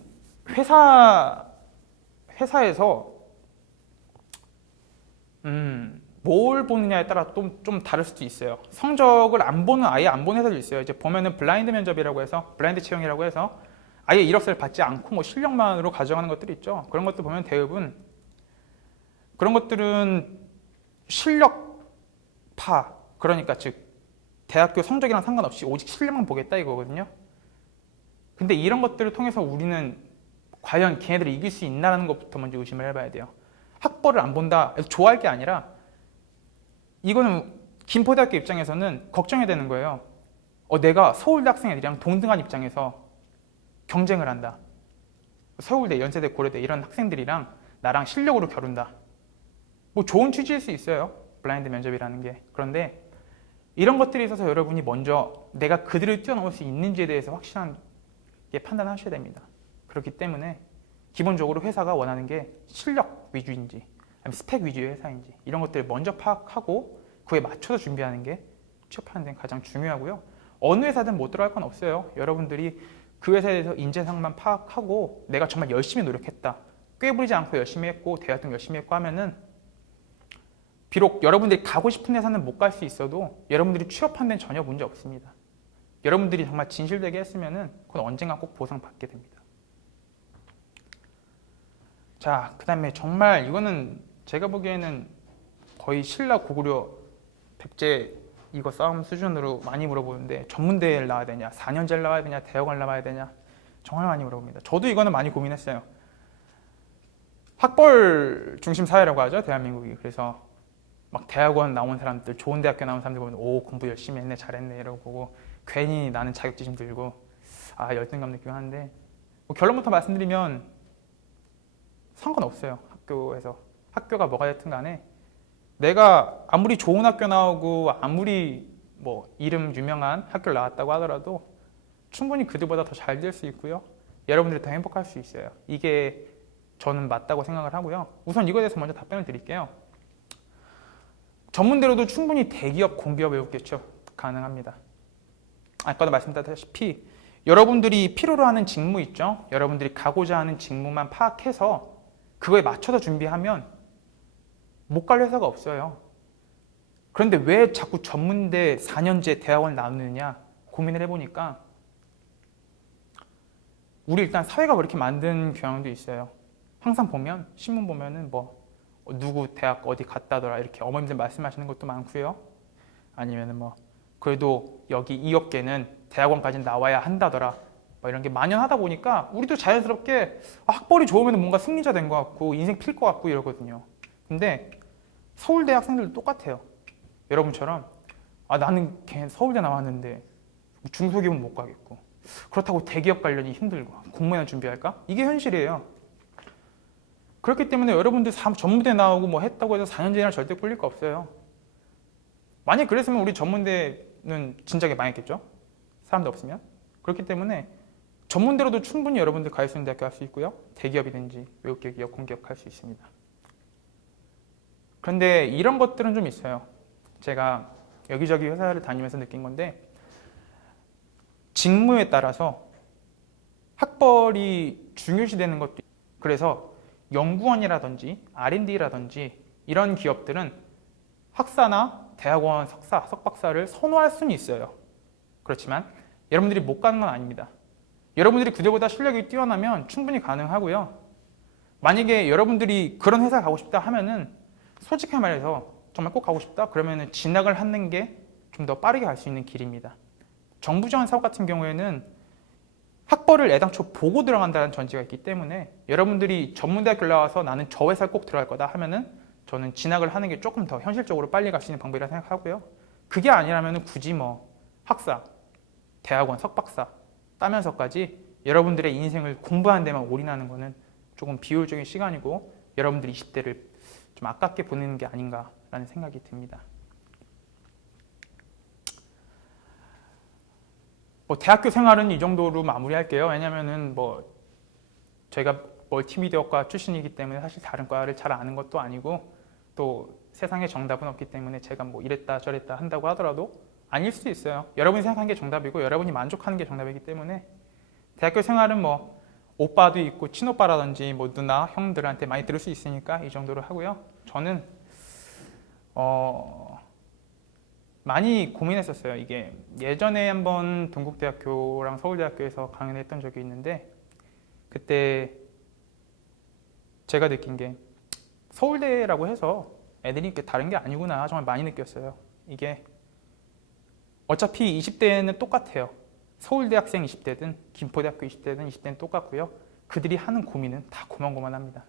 회사에서 뭘 보느냐에 따라 좀 다를 수도 있어요. 성적을 아예 안 보는 회사도 있어요. 이제 보면은 블라인드 면접이라고 해서, 블라인드 채용이라고 해서 아예 이력서를 받지 않고 뭐 실력만으로 가져가는 것들이 있죠. 그런 것들 보면 대부분 그런 것들은 실력파, 그러니까 즉 대학교 성적이랑 상관없이 오직 실력만 보겠다 이거거든요. 근데 이런 것들을 통해서 우리는 과연 걔네들을 이길 수 있나라는 것부터 먼저 의심을 해봐야 돼요. 학벌을 안 본다, 좋아할 게 아니라 이거는 김포대학교 입장에서는 걱정이 되는 거예요. 내가 서울대 학생 애들이랑 동등한 입장에서 경쟁을 한다. 서울대, 연세대, 고려대 이런 학생들이랑 나랑 실력으로 겨룬다. 뭐 좋은 취지일 수 있어요. 블라인드 면접이라는 게. 그런데 이런 것들이 있어서 여러분이 먼저 내가 그들을 뛰어넘을 수 있는지에 대해서 확실하게 판단하셔야 됩니다. 그렇기 때문에 기본적으로 회사가 원하는 게 실력 위주인지 아니면 스펙 위주의 회사인지 이런 것들을 먼저 파악하고 그에 맞춰서 준비하는 게 취업하는 데는 가장 중요하고요. 어느 회사든 못 들어갈 건 없어요. 여러분들이 그 회사에 대해서 인재상만 파악하고 내가 정말 열심히 노력했다. 꾀부리지 않고 열심히 했고 대학도 열심히 했고 하면은 비록 여러분들이 가고 싶은 회사는 못 갈 수 있어도 여러분들이 취업한 데는 전혀 문제 없습니다. 여러분들이 정말 진실되게 했으면은 그건 언젠가 꼭 보상받게 됩니다. 자, 그 다음에 정말 이거는 제가 보기에는 거의 신라 고구려 백제 이거 싸움 수준으로 많이 물어보는데 전문대를 나와야 되냐, 4년제를 나와야 되냐, 대학원을 나와야 되냐 정말 많이 물어봅니다. 저도 이거는 많이 고민했어요. 학벌 중심 사회라고 하죠, 대한민국이. 그래서 막 대학원 나온 사람들, 좋은 대학교 나온 사람들 보면 오 공부 열심히 했네, 잘했네 이러고 보고 괜히 나는 자격지심 들고 열등감 느끼고 하는데 뭐 결론부터 말씀드리면 상관없어요. 학교가 뭐가 됐든 간에 내가 아무리 좋은 학교 나오고 아무리 뭐 이름 유명한 학교를 나왔다고 하더라도 충분히 그들보다 더 잘 될 수 있고요. 여러분들이 더 행복할 수 있어요. 이게 저는 맞다고 생각을 하고요. 우선 이거에 대해서 먼저 답변을 드릴게요. 전문대로도 충분히 대기업, 공기업 외우겠죠. 가능합니다. 아까도 말씀드렸다시피 여러분들이 필요로 하는 직무 있죠. 여러분들이 가고자 하는 직무만 파악해서 그거에 맞춰서 준비하면 못 갈 회사가 없어요. 그런데 왜 자꾸 전문대 4년제 대학원을 나누느냐 고민을 해보니까 우리 일단 사회가 그렇게 만든 경향도 있어요. 항상 보면 신문 보면은 뭐 누구 대학 어디 갔다더라 이렇게 어머님들 말씀하시는 것도 많고요. 아니면은 뭐 그래도 여기 이 업계는 대학원까지 나와야 한다더라. 뭐 이런 게 만연하다 보니까 우리도 자연스럽게 학벌이 좋으면 뭔가 승리자 된 것 같고 인생 필 것 같고 이러거든요. 근데 서울대 학생들도 똑같아요. 여러분처럼 나는 걔 서울대 나왔는데 중소기업은 못 가겠고 그렇다고 대기업 가려니 힘들고 공무원 준비할까? 이게 현실이에요. 그렇기 때문에 여러분들 전문대 나오고 뭐 했다고 해서 4년제나 절대 꿀릴 거 없어요. 만약 그랬으면 우리 전문대는 진작에 망했겠죠? 사람도 없으면. 그렇기 때문에 전문대로도 충분히 여러분들 가 있는 대학교 갈 수 있고요. 대기업이든지 외국계 기업, 공기업 갈 수 있습니다. 그런데 이런 것들은 좀 있어요. 제가 여기저기 회사를 다니면서 느낀 건데 직무에 따라서 학벌이 중요시되는 것도 있어요. 그래서 연구원이라든지 R&D라든지 이런 기업들은 학사나 대학원 석사, 석박사를 선호할 수는 있어요. 그렇지만 여러분들이 못 가는 건 아닙니다. 여러분들이 그들보다 실력이 뛰어나면 충분히 가능하고요. 만약에 여러분들이 그런 회사 가고 싶다 하면은 솔직히 말해서 정말 꼭 가고 싶다? 그러면은 진학을 하는 게 좀 더 빠르게 갈 수 있는 길입니다. 정부 지원 사업 같은 경우에는 학벌을 애당초 보고 들어간다는 전제가 있기 때문에 여러분들이 전문대학교 나와서 나는 저 회사에 꼭 들어갈 거다 하면은 저는 진학을 하는 게 조금 더 현실적으로 빨리 갈 수 있는 방법이라 생각하고요. 그게 아니라면 굳이 뭐 학사, 대학원, 석박사 따면서까지 여러분들의 인생을 공부하는 데만 올인하는 거는 조금 비효율적인 시간이고 여러분들 20대를 좀 아깝게 보내는 게 아닌가라는 생각이 듭니다. 뭐 대학교 생활은 이 정도로 마무리할게요. 왜냐면은 뭐 저희가 멀티미디어과 출신이기 때문에 사실 다른 과를 잘 아는 것도 아니고 또 세상에 정답은 없기 때문에 제가 뭐 이랬다 저랬다 한다고 하더라도 아닐 수도 있어요. 여러분이 생각하는 게 정답이고 여러분이 만족하는 게 정답이기 때문에 대학교 생활은 뭐 오빠도 있고 친오빠라든지 뭐 누나, 형들한테 많이 들을 수 있으니까 이 정도로 하고요. 저는 많이 고민했었어요. 이게 예전에 한번 동국대학교랑 서울대학교에서 강연을 했던 적이 있는데 그때 제가 느낀 게 서울대라고 해서 애들이 이렇게 다른 게 아니구나 정말 많이 느꼈어요. 이게 어차피 20대는 똑같아요. 서울대학생 20대든 김포대학교 20대든 20대는 똑같고요. 그들이 하는 고민은 다 고만고만합니다.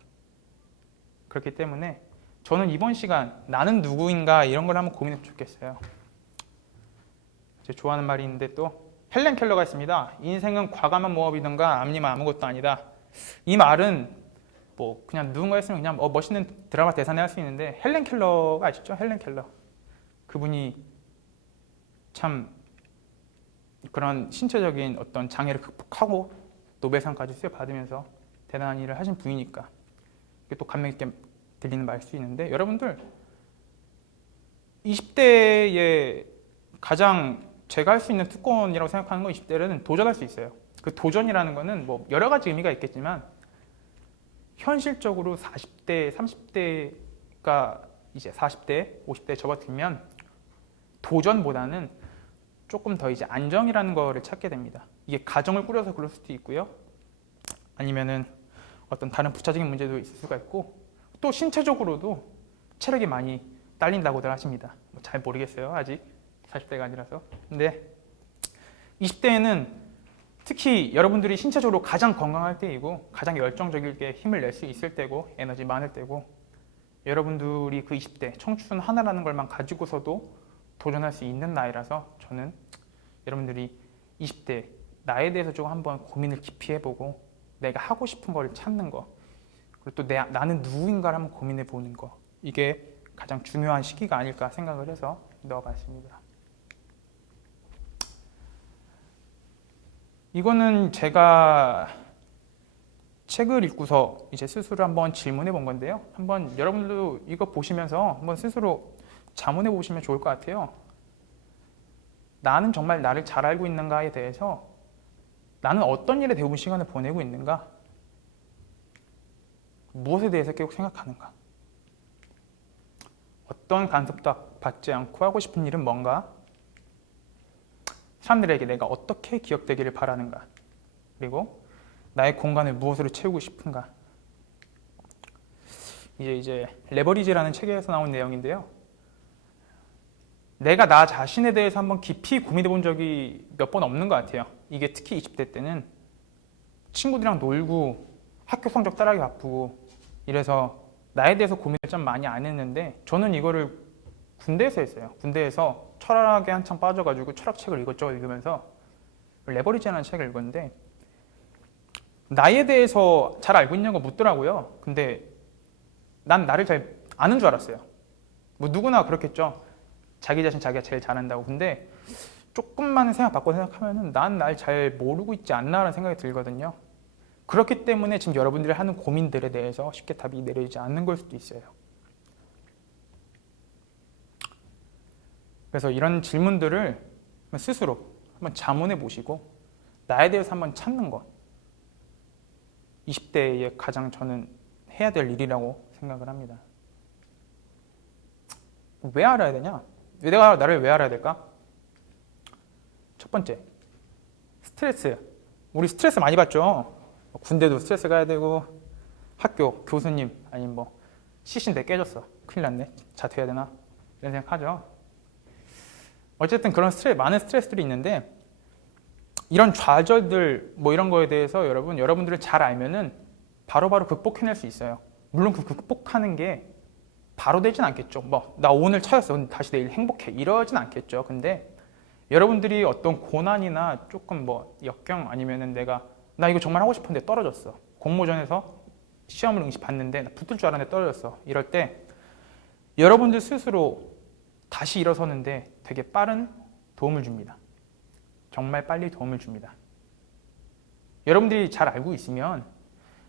그렇기 때문에 저는 이번 시간 나는 누구인가 이런 걸 한번 고민했으면 좋겠어요. 제 좋아하는 말이 있는데 또 헬렌 켈러가 있습니다. 인생은 과감한 모험이든가 아니면 아무것도 아니다. 이 말은 뭐 그냥 누군가 했으면 그냥 멋있는 드라마 대사내 할 수 있는데 헬렌 켈러가 아시죠? 헬렌 켈러. 그분이 참 그런 신체적인 어떤 장애를 극복하고 노벨상까지 수여받으면서 대단한 일을 하신 분이니까 이게 또 감명 있게 들리는 말일 수 있는데 여러분들 20대에 가장 제가 할 수 있는 특권이라고 생각하는 건 20대는 도전할 수 있어요. 그 도전이라는 거는 뭐 여러 가지 의미가 있겠지만 현실적으로 40대, 30대가 이제 40대, 50대에 접어들면 도전보다는 조금 더 이제 안정이라는 거를 찾게 됩니다. 이게 가정을 꾸려서 그럴 수도 있고요. 아니면은 어떤 다른 부차적인 문제도 있을 수가 있고 또 신체적으로도 체력이 많이 딸린다고들 하십니다. 잘 모르겠어요. 아직 40대가 아니라서. 근데 20대에는 특히 여러분들이 신체적으로 가장 건강할 때이고 가장 열정적일 때 힘을 낼 수 있을 때고 에너지 많을 때고 여러분들이 그 20대 청춘 하나라는 걸만 가지고서도 도전할 수 있는 나이라서 저는 여러분들이 20대 나에 대해서 좀 한번 고민을 깊이 해보고 내가 하고 싶은 거를 찾는 거 그리고 또 나는 누구인가를 한번 고민해 보는 거 이게 가장 중요한 시기가 아닐까 생각을 해서 넣어봤습니다. 이거는 제가 책을 읽고서 이제 스스로 한번 질문해 본 건데요. 한번 여러분들도 이거 보시면서 한번 스스로 자문해 보시면 좋을 것 같아요. 나는 정말 나를 잘 알고 있는가에 대해서 나는 어떤 일에 대부분 시간을 보내고 있는가? 무엇에 대해서 계속 생각하는가? 어떤 간섭도 받지 않고 하고 싶은 일은 뭔가? 사람들에게 내가 어떻게 기억되기를 바라는가? 그리고 나의 공간을 무엇으로 채우고 싶은가? 이제 레버리지라는 책에서 나온 내용인데요. 내가 나 자신에 대해서 한번 깊이 고민해 본 적이 몇 번 없는 것 같아요. 이게 특히 20대 때는 친구들이랑 놀고 학교 성적 따라하기 바쁘고 이래서 나에 대해서 고민을 좀 많이 안 했는데 저는 이거를 군대에서 했어요. 군대에서 철학에 한창 빠져가지고 철학책을 이것저것 읽으면서 레버리지라는 책을 읽었는데 나에 대해서 잘 알고 있냐고 묻더라고요. 근데 난 나를 잘 아는 줄 알았어요. 뭐 누구나 그렇겠죠. 자기 자신 자기가 제일 잘한다고. 근데 조금만 바꿔 생각하면은 난 날 잘 모르고 있지 않나라는 생각이 들거든요. 그렇기 때문에 지금 여러분들이 하는 고민들에 대해서 쉽게 답이 내려지지 않는 걸 수도 있어요. 그래서 이런 질문들을 스스로 한번 자문해 보시고 나에 대해서 한번 찾는 것 20대에 가장 저는 해야 될 일이라고 생각을 합니다. 왜 알아야 되냐? 내가 나를 왜 알아야 될까? 첫 번째, 스트레스. 우리 스트레스 많이 받죠? 군대도 스트레스 가야 되고 학교, 교수님 아니면 뭐 CC인데 깨졌어. 큰일 났네. 자퇴해야 되나? 이런 생각하죠. 어쨌든 그런 많은 스트레스들이 있는데 이런 좌절들 뭐 이런 거에 대해서 여러분들을 잘 알면은 바로바로 극복해낼 수 있어요. 물론 그 극복하는 게 바로 되진 않겠죠. 뭐 나 오늘 차였어. 다시 내일 행복해. 이러진 않겠죠. 근데 여러분들이 어떤 고난이나 조금 뭐 역경 아니면은 나 이거 정말 하고 싶은데 떨어졌어. 공모전에서 시험을 응시 봤는데 나 붙을 줄 알았는데 떨어졌어. 이럴 때 여러분들 스스로 다시 일어서는데 되게 빠른 도움을 줍니다. 정말 빨리 도움을 줍니다. 여러분들이 잘 알고 있으면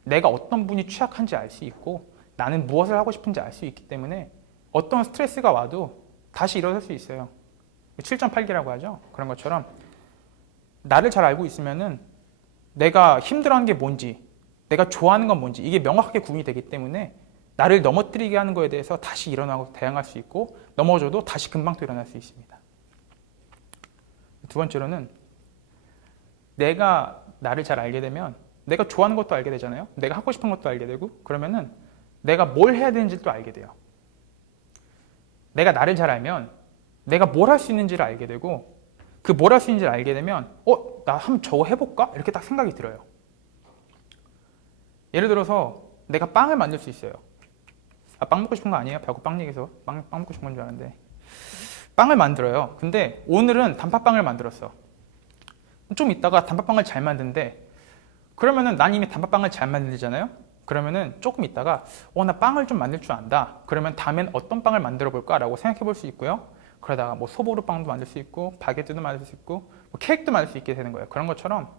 내가 어떤 분이 취약한지 알 수 있고 나는 무엇을 하고 싶은지 알 수 있기 때문에 어떤 스트레스가 와도 다시 일어설 수 있어요. 7.8기라고 하죠. 그런 것처럼 나를 잘 알고 있으면은 내가 힘들어하는 게 뭔지, 내가 좋아하는 건 뭔지 이게 명확하게 구분이 되기 때문에 나를 넘어뜨리게 하는 거에 대해서 다시 일어나고 대항할 수 있고 넘어져도 다시 금방 또 일어날 수 있습니다. 두 번째로는 내가 나를 잘 알게 되면 내가 좋아하는 것도 알게 되잖아요. 내가 하고 싶은 것도 알게 되고 그러면은 내가 뭘 해야 되는지 또 알게 돼요. 내가 나를 잘 알면 내가 뭘 할 수 있는지를 알게 되고 그 뭘 할 수 있는지 알게 되면 나 한번 저거 해볼까? 이렇게 딱 생각이 들어요. 예를 들어서 내가 빵을 만들 수 있어요. 빵 먹고 싶은 거 아니에요? 배고 빵 얘기해서 빵 먹고 싶은 건 줄 알았는데 빵을 만들어요. 근데 오늘은 단팥빵을 만들었어. 좀 이따가 단팥빵을 잘 만드는데 그러면은 난 이미 단팥빵을 잘 만들잖아요. 그러면은 조금 있다가 나 빵을 좀 만들 줄 안다. 그러면 다음엔 어떤 빵을 만들어 볼까? 라고 생각해 볼 수 있고요. 그러다가 뭐 소보루 빵도 만들 수 있고 바게트도 만들 수 있고 뭐 케이크도 만들 수 있게 되는 거예요. 그런 것처럼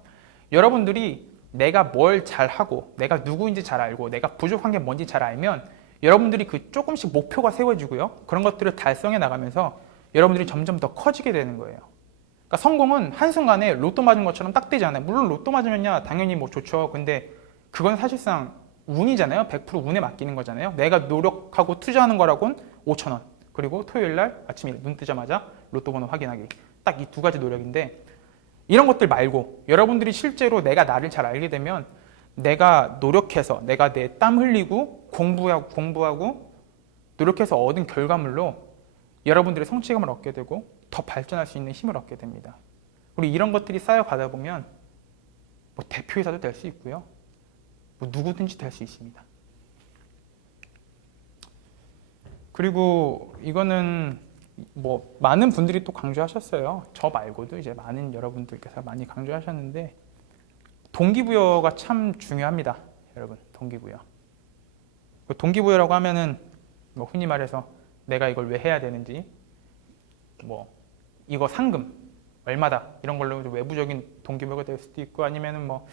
여러분들이 내가 뭘 잘하고 내가 누구인지 잘 알고 내가 부족한 게 뭔지 잘 알면 여러분들이 그 조금씩 목표가 세워지고요. 그런 것들을 달성해 나가면서 여러분들이 점점 더 커지게 되는 거예요. 그러니까 성공은 한순간에 로또 맞은 것처럼 딱 되지 않아요. 물론 로또 맞으면야 당연히 뭐 좋죠. 근데 그건 사실상 운이잖아요. 100% 운에 맡기는 거잖아요. 내가 노력하고 투자하는 거라고는 5천 원. 그리고 토요일 날 아침에 눈 뜨자마자 로또 번호 확인하기. 딱 이 두 가지 노력인데 이런 것들 말고 여러분들이 실제로 내가 나를 잘 알게 되면 내가 노력해서 내가 내 땀 흘리고 공부하고 노력해서 얻은 결과물로 여러분들의 성취감을 얻게 되고 더 발전할 수 있는 힘을 얻게 됩니다. 그리고 이런 것들이 쌓여가다 보면 뭐 대표이사도 될 수 있고요. 뭐 누구든지 될 수 있습니다. 그리고 이거는 뭐 많은 분들이 또 강조하셨어요. 저 말고도 이제 많은 여러분들께서 많이 강조하셨는데 동기부여가 참 중요합니다. 여러분, 동기부여. 동기부여라고 하면은 뭐 흔히 말해서 내가 이걸 왜 해야 되는지, 뭐 이거 상금 얼마다 이런 걸로 외부적인 동기부여가 될 수도 있고 아니면은 뭐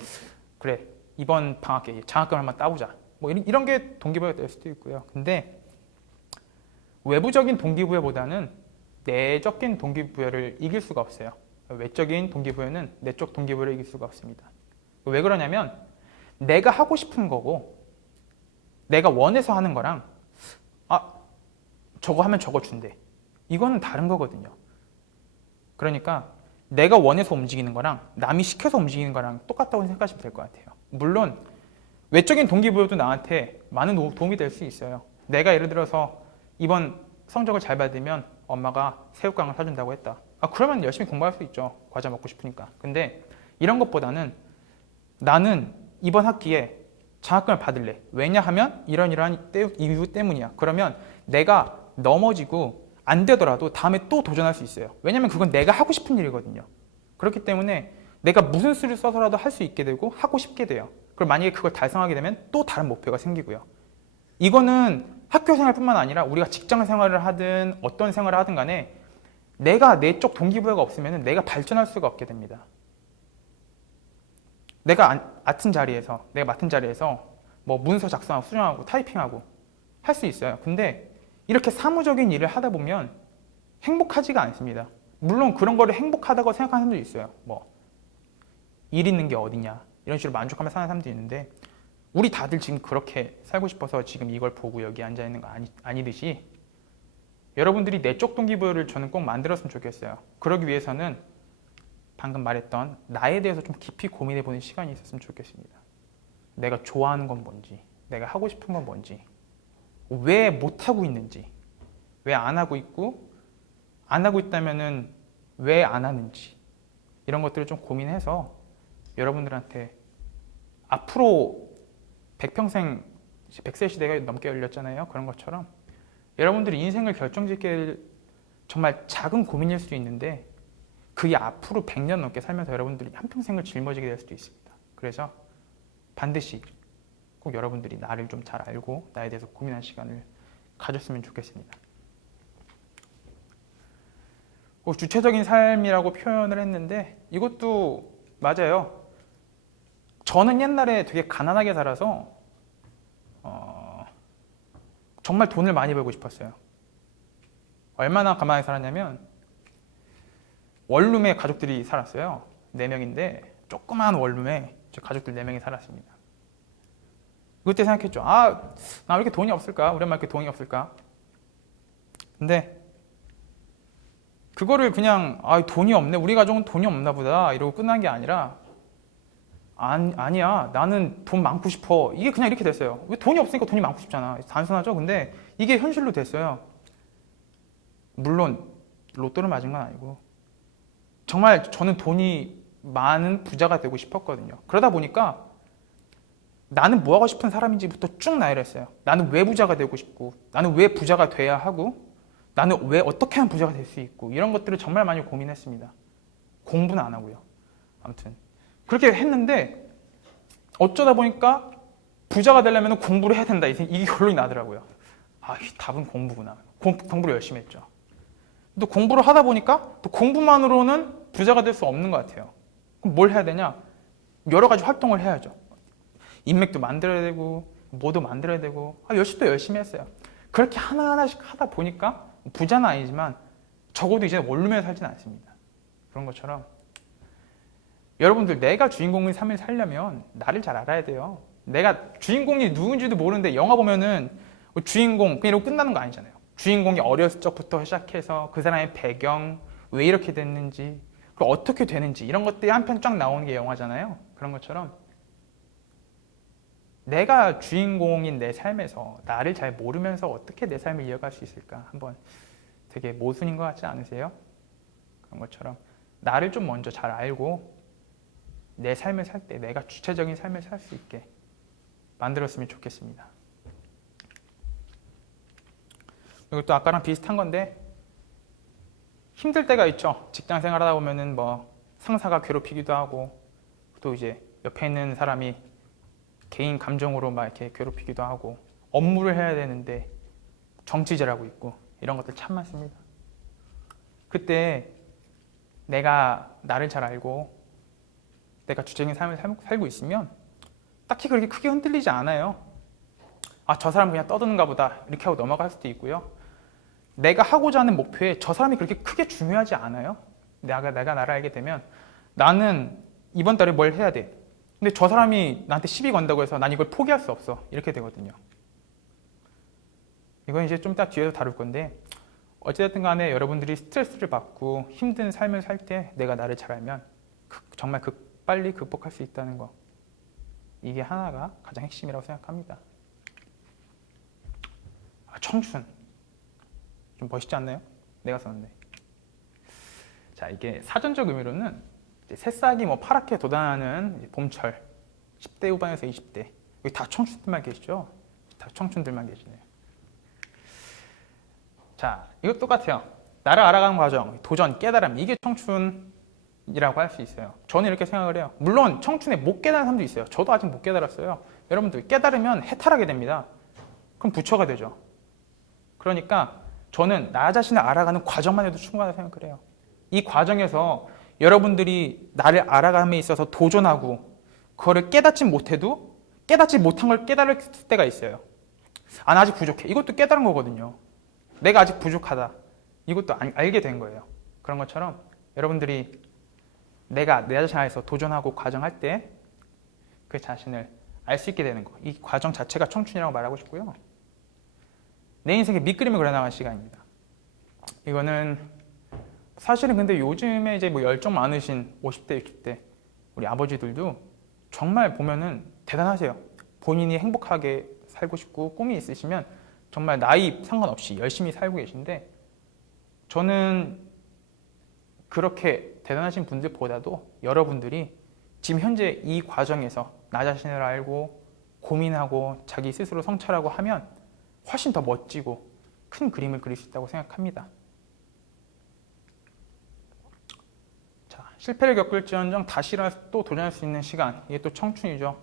그래 이번 방학에 장학금 한번 따보자 뭐 이런 게 동기부여가 될 수도 있고요. 근데 외부적인 동기부여보다는 내적인 동기부여를 이길 수가 없어요. 외적인 동기부여는 내적 동기부여를 이길 수가 없습니다. 왜 그러냐면 내가 하고 싶은 거고 내가 원해서 하는 거랑 저거 하면 저거 준대. 이거는 다른 거거든요. 그러니까 내가 원해서 움직이는 거랑 남이 시켜서 움직이는 거랑 똑같다고 생각하시면 될 것 같아요. 물론 외적인 동기부여도 나한테 많은 도움이 될 수 있어요. 내가 예를 들어서 이번 성적을 잘 받으면 엄마가 새우깡을 사준다고 했다. 그러면 열심히 공부할 수 있죠. 과자 먹고 싶으니까. 근데 이런 것보다는 나는 이번 학기에 장학금을 받을래. 왜냐하면 이러한 이유 때문이야. 그러면 내가 넘어지고 안 되더라도 다음에 또 도전할 수 있어요. 왜냐하면 그건 내가 하고 싶은 일이거든요. 그렇기 때문에 내가 무슨 수를 써서라도 할 수 있게 되고 하고 싶게 돼요. 그럼 만약에 그걸 달성하게 되면 또 다른 목표가 생기고요. 이거는 학교 생활뿐만 아니라 우리가 직장 생활을 하든 어떤 생활을 하든 간에 내가 내적 동기부여가 없으면 내가 발전할 수가 없게 됩니다. 내가 맡은 자리에서 뭐 문서 작성하고 수정하고 타이핑하고 할 수 있어요. 근데 이렇게 사무적인 일을 하다 보면 행복하지가 않습니다. 물론 그런 거를 행복하다고 생각하는 사람도 있어요. 뭐 일 있는 게 어디냐 이런 식으로 만족하며 사는 사람도 있는데 우리 다들 지금 그렇게 살고 싶어서 지금 이걸 보고 여기 앉아 있는 거 아니듯이 여러분들이 내적 동기부여를 저는 꼭 만들었으면 좋겠어요. 그러기 위해서는 방금 말했던 나에 대해서 좀 깊이 고민해보는 시간이 있었으면 좋겠습니다. 내가 좋아하는 건 뭔지, 내가 하고 싶은 건 뭔지, 왜 못하고 있는지, 왜 안 하고 있고, 안 하고 있다면은 왜 안 하는지 이런 것들을 좀 고민해서 여러분들한테 앞으로 100세 시대가 넘게 열렸잖아요. 그런 것처럼 여러분들이 인생을 결정짓게 정말 작은 고민일 수도 있는데 그게 앞으로 100년 넘게 살면서 여러분들이 한평생을 짊어지게 될 수도 있습니다. 그래서 반드시 꼭 여러분들이 나를 좀 잘 알고 나에 대해서 고민하는 시간을 가졌으면 좋겠습니다. 주체적인 삶이라고 표현을 했는데 이것도 맞아요. 저는 옛날에 되게 가난하게 살아서 정말 돈을 많이 벌고 싶었어요. 얼마나 가난하게 살았냐면 원룸에 가족들이 살았어요. 4명인데 조그마한 원룸에 가족들 4명이 살았습니다. 그때 생각했죠. 나 왜 이렇게 돈이 없을까? 우리 엄마 이렇게 돈이 없을까? 근데 그거를 그냥 돈이 없네. 우리 가족은 돈이 없나 보다 이러고 끝난 게 아니라 아니야. 나는 돈 많고 싶어. 이게 그냥 이렇게 됐어요. 왜 돈이 없으니까 돈이 많고 싶잖아. 단순하죠? 근데 이게 현실로 됐어요. 물론 로또를 맞은 건 아니고 정말 저는 돈이 많은 부자가 되고 싶었거든요. 그러다 보니까 나는 뭐 하고 싶은 사람인지부터 쭉 나열을 했어요. 나는 왜 부자가 되고 싶고, 나는 왜 부자가 돼야 하고, 나는 왜 어떻게 하면 부자가 될 수 있고, 이런 것들을 정말 많이 고민했습니다. 공부는 안 하고요. 아무튼 그렇게 했는데 어쩌다 보니까 부자가 되려면 공부를 해야 된다, 이게 결론이 나더라고요. 아, 답은 공부구나. 공부를 열심히 했죠. 또 공부를 하다 보니까 또 공부만으로는 부자가 될 수 없는 것 같아요. 그럼 뭘 해야 되냐? 여러 가지 활동을 해야죠. 인맥도 만들어야 되고 뭐도 만들어야 되고 열심히 했어요. 그렇게 하나하나씩 하다 보니까 부자는 아니지만 적어도 이제 원룸에 살지는 않습니다. 그런 것처럼 여러분들, 내가 주인공의 삶을 살려면 나를 잘 알아야 돼요. 내가 주인공이 누군지도 모르는데 영화 보면은 주인공 그냥 이러고 끝나는 거 아니잖아요. 주인공이 어렸을 적부터 시작해서 그 사람의 배경, 왜 이렇게 됐는지, 그 어떻게 되는지 이런 것들이 한 편 쫙 나오는 게 영화잖아요. 그런 것처럼 내가 주인공인 내 삶에서 나를 잘 모르면서 어떻게 내 삶을 이어갈 수 있을까? 한번 되게 모순인 것 같지 않으세요? 그런 것처럼 나를 좀 먼저 잘 알고 내 삶을 살 때 내가 주체적인 삶을 살 수 있게 만들었으면 좋겠습니다. 그리고 또 아까랑 비슷한 건데 힘들 때가 있죠. 직장 생활하다 보면은 뭐 상사가 괴롭히기도 하고 또 이제 옆에 있는 사람이 개인 감정으로 막 이렇게 괴롭히기도 하고 업무를 해야 되는데 정치질하고 있고 이런 것들 참 많습니다. 그때 내가 나를 잘 알고 내가 주체적인 삶을 살고 있으면 딱히 그렇게 크게 흔들리지 않아요. 아, 저 사람 그냥 떠드는가 보다 이렇게 하고 넘어갈 수도 있고요. 내가 하고자 하는 목표에 저 사람이 그렇게 크게 중요하지 않아요. 내가 나를 알게 되면 나는 이번 달에 뭘 해야 돼. 근데 저 사람이 나한테 시비 건다고 해서 난 이걸 포기할 수 없어. 이렇게 되거든요. 이건 이제 좀 이따 뒤에서 다룰 건데 어찌됐든 간에 여러분들이 스트레스를 받고 힘든 삶을 살 때 내가 나를 잘 알면 정말 빨리 극복할 수 있다는 거, 이게 하나가 가장 핵심이라고 생각합니다. 청춘 좀 멋있지 않나요? 내가 썼는데. 자, 이게 사전적 의미로는 새싹이 뭐 파랗게 돋아나는 봄철, 10대 후반에서 20대, 여기 다 청춘들만 계시죠? 다 청춘들만 계시네요. 자, 이거 똑같아요. 나를 알아가는 과정, 도전, 깨달음, 이게 청춘이라고 할 수 있어요. 저는 이렇게 생각을 해요. 물론 청춘에 못 깨달은 사람도 있어요. 저도 아직 못 깨달았어요. 여러분들 깨달으면 해탈하게 됩니다. 그럼 부처가 되죠. 그러니까 저는 나 자신을 알아가는 과정만 해도 충분하다고 생각을 해요. 이 과정에서 여러분들이 나를 알아감에 있어서 도전하고 그거를 깨닫지 못해도 깨닫지 못한 걸 깨달을 때가 있어요. 아, 나 아직 부족해. 이것도 깨달은 거거든요. 내가 아직 부족하다. 이것도 알게 된 거예요. 그런 것처럼 여러분들이 내가 내 자신 안에서 도전하고 과정할 때 그 자신을 알 수 있게 되는 거. 이 과정 자체가 청춘이라고 말하고 싶고요. 내 인생의 밑그림을 그려나가는 시간입니다. 이거는 사실은 근데 요즘에 이제 뭐 열정 많으신 50대, 60대 우리 아버지들도 정말 보면은 대단하세요. 본인이 행복하게 살고 싶고 꿈이 있으시면 정말 나이 상관없이 열심히 살고 계신데 저는 그렇게 대단하신 분들보다도 여러분들이 지금 현재 이 과정에서 나 자신을 알고 고민하고 자기 스스로 성찰하고 하면 훨씬 더 멋지고 큰 그림을 그릴 수 있다고 생각합니다. 자, 실패를 겪을지언정 다시 또 도전할 수 있는 시간, 이게 또 청춘이죠.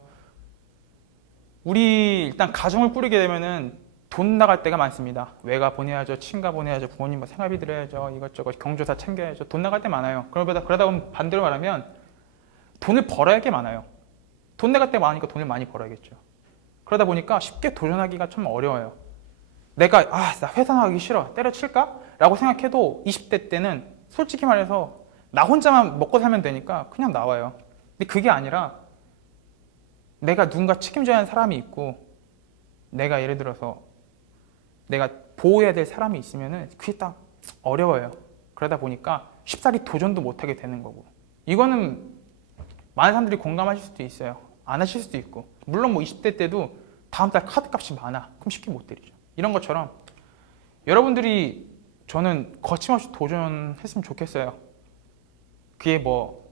우리 일단 가정을 꾸리게 되면은 돈 나갈 때가 많습니다. 외가 보내야죠, 친가 보내야죠, 부모님 뭐 생활비 드려야죠, 이것저것 경조사 챙겨야죠. 돈 나갈 때 많아요. 그러다 보면 반대로 말하면 돈을 벌어야 할 게 많아요. 돈 나갈 때 많으니까 돈을 많이 벌어야겠죠. 그러다 보니까 쉽게 도전하기가 참 어려워요. 내가 나 회사 나가기 싫어, 때려칠까? 라고 생각해도 20대 때는 솔직히 말해서 나 혼자만 먹고 살면 되니까 그냥 나와요. 근데 그게 아니라 내가 누군가 책임져야 하는 사람이 있고 내가 예를 들어서 내가 보호해야 될 사람이 있으면은 그게 딱 어려워요. 그러다 보니까 쉽사리 도전도 못하게 되는 거고, 이거는 많은 사람들이 공감하실 수도 있어요. 안 하실 수도 있고. 물론 뭐 20대 때도 다음 달 카드값이 많아, 그럼 쉽게 못 드리죠. 이런 것처럼 여러분들이 저는 거침없이 도전했으면 좋겠어요. 그게 뭐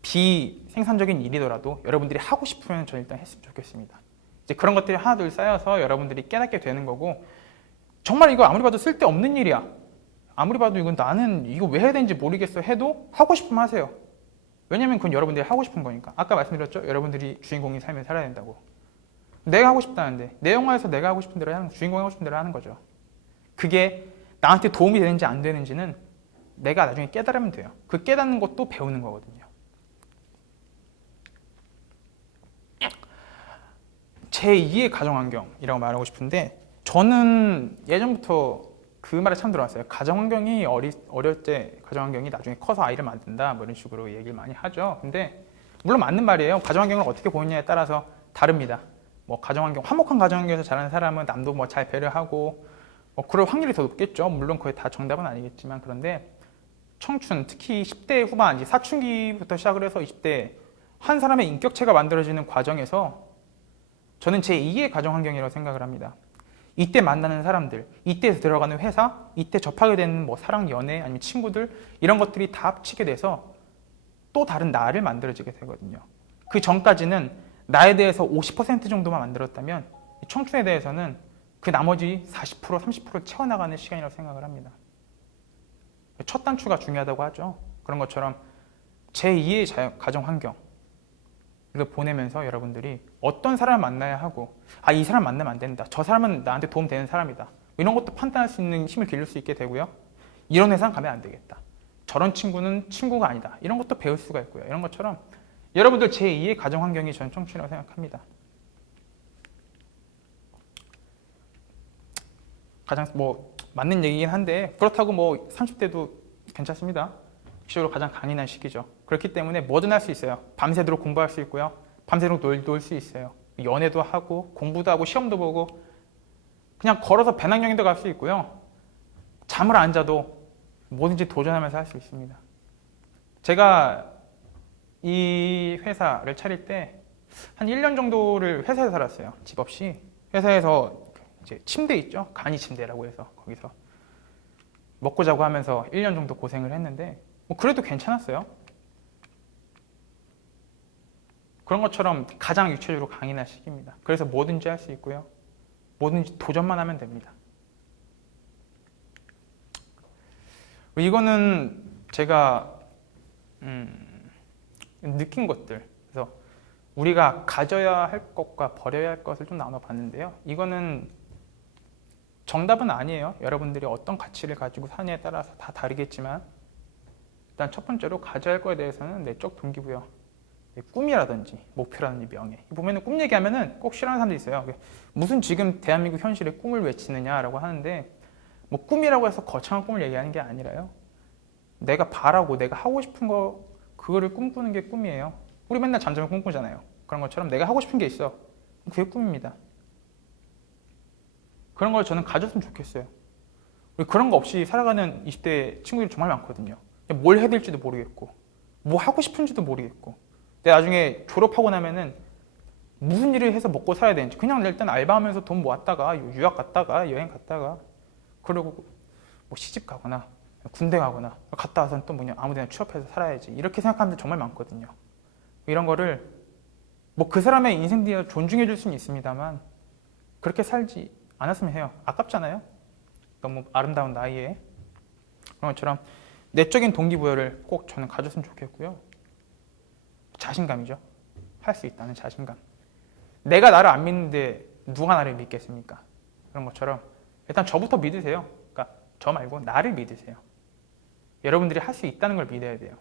비생산적인 일이더라도 여러분들이 하고 싶으면 저는 일단 했으면 좋겠습니다. 이제 그런 것들이 하나 둘 쌓여서 여러분들이 깨닫게 되는 거고, 정말 이거 아무리 봐도 쓸데없는 일이야, 아무리 봐도 이건 나는 이거 왜 해야 되는지 모르겠어 해도 하고 싶으면 하세요. 왜냐면 그건 여러분들이 하고 싶은 거니까. 아까 말씀드렸죠? 여러분들이 주인공인 삶을 살아야 된다고. 내가 하고 싶다는데, 내 영화에서 내가 하고 싶은 대로 하는 거, 주인공이 하고 싶은 대로 하는 거죠. 그게 나한테 도움이 되는지 안 되는지는 내가 나중에 깨달으면 돼요. 그 깨닫는 것도 배우는 거거든요. 제2의 가정환경이라고 말하고 싶은데, 저는 예전부터 그 말에 참 들어왔어요. 가정환경이 어릴 때 가정환경이 나중에 커서 아이를 만든다, 뭐 이런 식으로 얘기를 많이 하죠. 근데 물론 맞는 말이에요. 가정환경을 어떻게 보느냐에 따라서 다릅니다. 뭐 가정환경, 화목한 가정환경에서 자라는 사람은 남도 뭐 잘 배려하고 뭐 그럴 확률이 더 높겠죠. 물론 그게 다 정답은 아니겠지만, 그런데 청춘, 특히 10대 후반, 이제 사춘기부터 시작을 해서 20대 한 사람의 인격체가 만들어지는 과정에서 저는 제2의 가정환경이라고 생각을 합니다. 이때 만나는 사람들, 이때 들어가는 회사, 이때 접하게 되는 뭐 사랑, 연애, 아니면 친구들, 이런 것들이 다 합치게 돼서 또 다른 나를 만들어지게 되거든요. 그 전까지는 나에 대해서 50% 정도만 만들었다면 청춘에 대해서는 그 나머지 40%, 30%를 채워나가는 시간이라고 생각을 합니다. 첫 단추가 중요하다고 하죠. 그런 것처럼 제2의 가정환경, 이걸 보내면서 여러분들이 어떤 사람을 만나야 하고, 아, 이 사람 만나면 안 된다, 저 사람은 나한테 도움되는 사람이다, 이런 것도 판단할 수 있는 힘을 기를 수 있게 되고요. 이런 회사는 가면 안 되겠다, 저런 친구는 친구가 아니다, 이런 것도 배울 수가 있고요. 이런 것처럼 여러분들 제2의 가정환경이 저는 청춘이라고 생각합니다. 가장 뭐 맞는 얘기긴 한데, 그렇다고 뭐 30대도 괜찮습니다. 기초로 가장 강인한 시기죠. 그렇기 때문에 뭐든 할 수 있어요. 밤새도록 공부할 수 있고요. 밤새도록 놀 수 있어요. 연애도 하고 공부도 하고 시험도 보고 그냥 걸어서 배낭여행도 갈 수 있고요. 잠을 안 자도 뭐든지 도전하면서 할 수 있습니다. 제가 이 회사를 차릴 때 한 1년 정도를 회사에서 살았어요. 집 없이. 회사에서 이제 침대 있죠? 간이 침대라고 해서 거기서 먹고 자고 하면서 1년 정도 고생을 했는데 뭐 그래도 괜찮았어요. 그런 것처럼 가장 육체적으로 강인한 시기입니다. 그래서 뭐든지 할 수 있고요. 뭐든지 도전만 하면 됩니다. 이거는 제가 느낀 것들, 그래서 우리가 가져야 할 것과 버려야 할 것을 좀 나눠봤는데요. 이거는 정답은 아니에요. 여러분들이 어떤 가치를 가지고 사느냐에 따라서 다 다르겠지만, 일단 첫 번째로 가져야 할 거에 대해서는 내적 동기부여, 꿈이라든지 목표라든지 명예. 보면은 꿈 얘기하면은 꼭 싫어하는 사람들이 있어요. 무슨 지금 대한민국 현실의 꿈을 외치느냐라고 하는데, 뭐 꿈이라고 해서 거창한 꿈을 얘기하는 게 아니라요. 내가 바라고 내가 하고 싶은 거, 그거를 꿈꾸는 게 꿈이에요. 우리 맨날 잠자면 꿈꾸잖아요. 그런 것처럼 내가 하고 싶은 게 있어. 그게 꿈입니다. 그런 걸 저는 가졌으면 좋겠어요. 우리 그런 거 없이 살아가는 20대 친구들이 정말 많거든요. 뭘 해야 될지도 모르겠고, 뭐 하고 싶은지도 모르겠고, 근데 나중에 졸업하고 나면은 무슨 일을 해서 먹고 살아야 되는지, 그냥 일단 알바하면서 돈 모았다가 유학 갔다가 여행 갔다가, 그리고 뭐 시집 가거나 군대 가거나 갔다 와서는 또 뭐냐 아무 데나 취업해서 살아야지, 이렇게 생각하는 데 정말 많거든요. 이런 거를 뭐 그 사람의 인생 뒤에 존중해 줄 수는 있습니다만, 그렇게 살지 않았으면 해요. 아깝잖아요. 너무 아름다운 나이에. 그런 것처럼 내적인 동기부여를 꼭 저는 가졌으면 좋겠고요. 자신감이죠. 할 수 있다는 자신감. 내가 나를 안 믿는데 누가 나를 믿겠습니까? 그런 것처럼 일단 저부터 믿으세요. 그러니까 저 말고 나를 믿으세요. 여러분들이 할 수 있다는 걸 믿어야 돼요.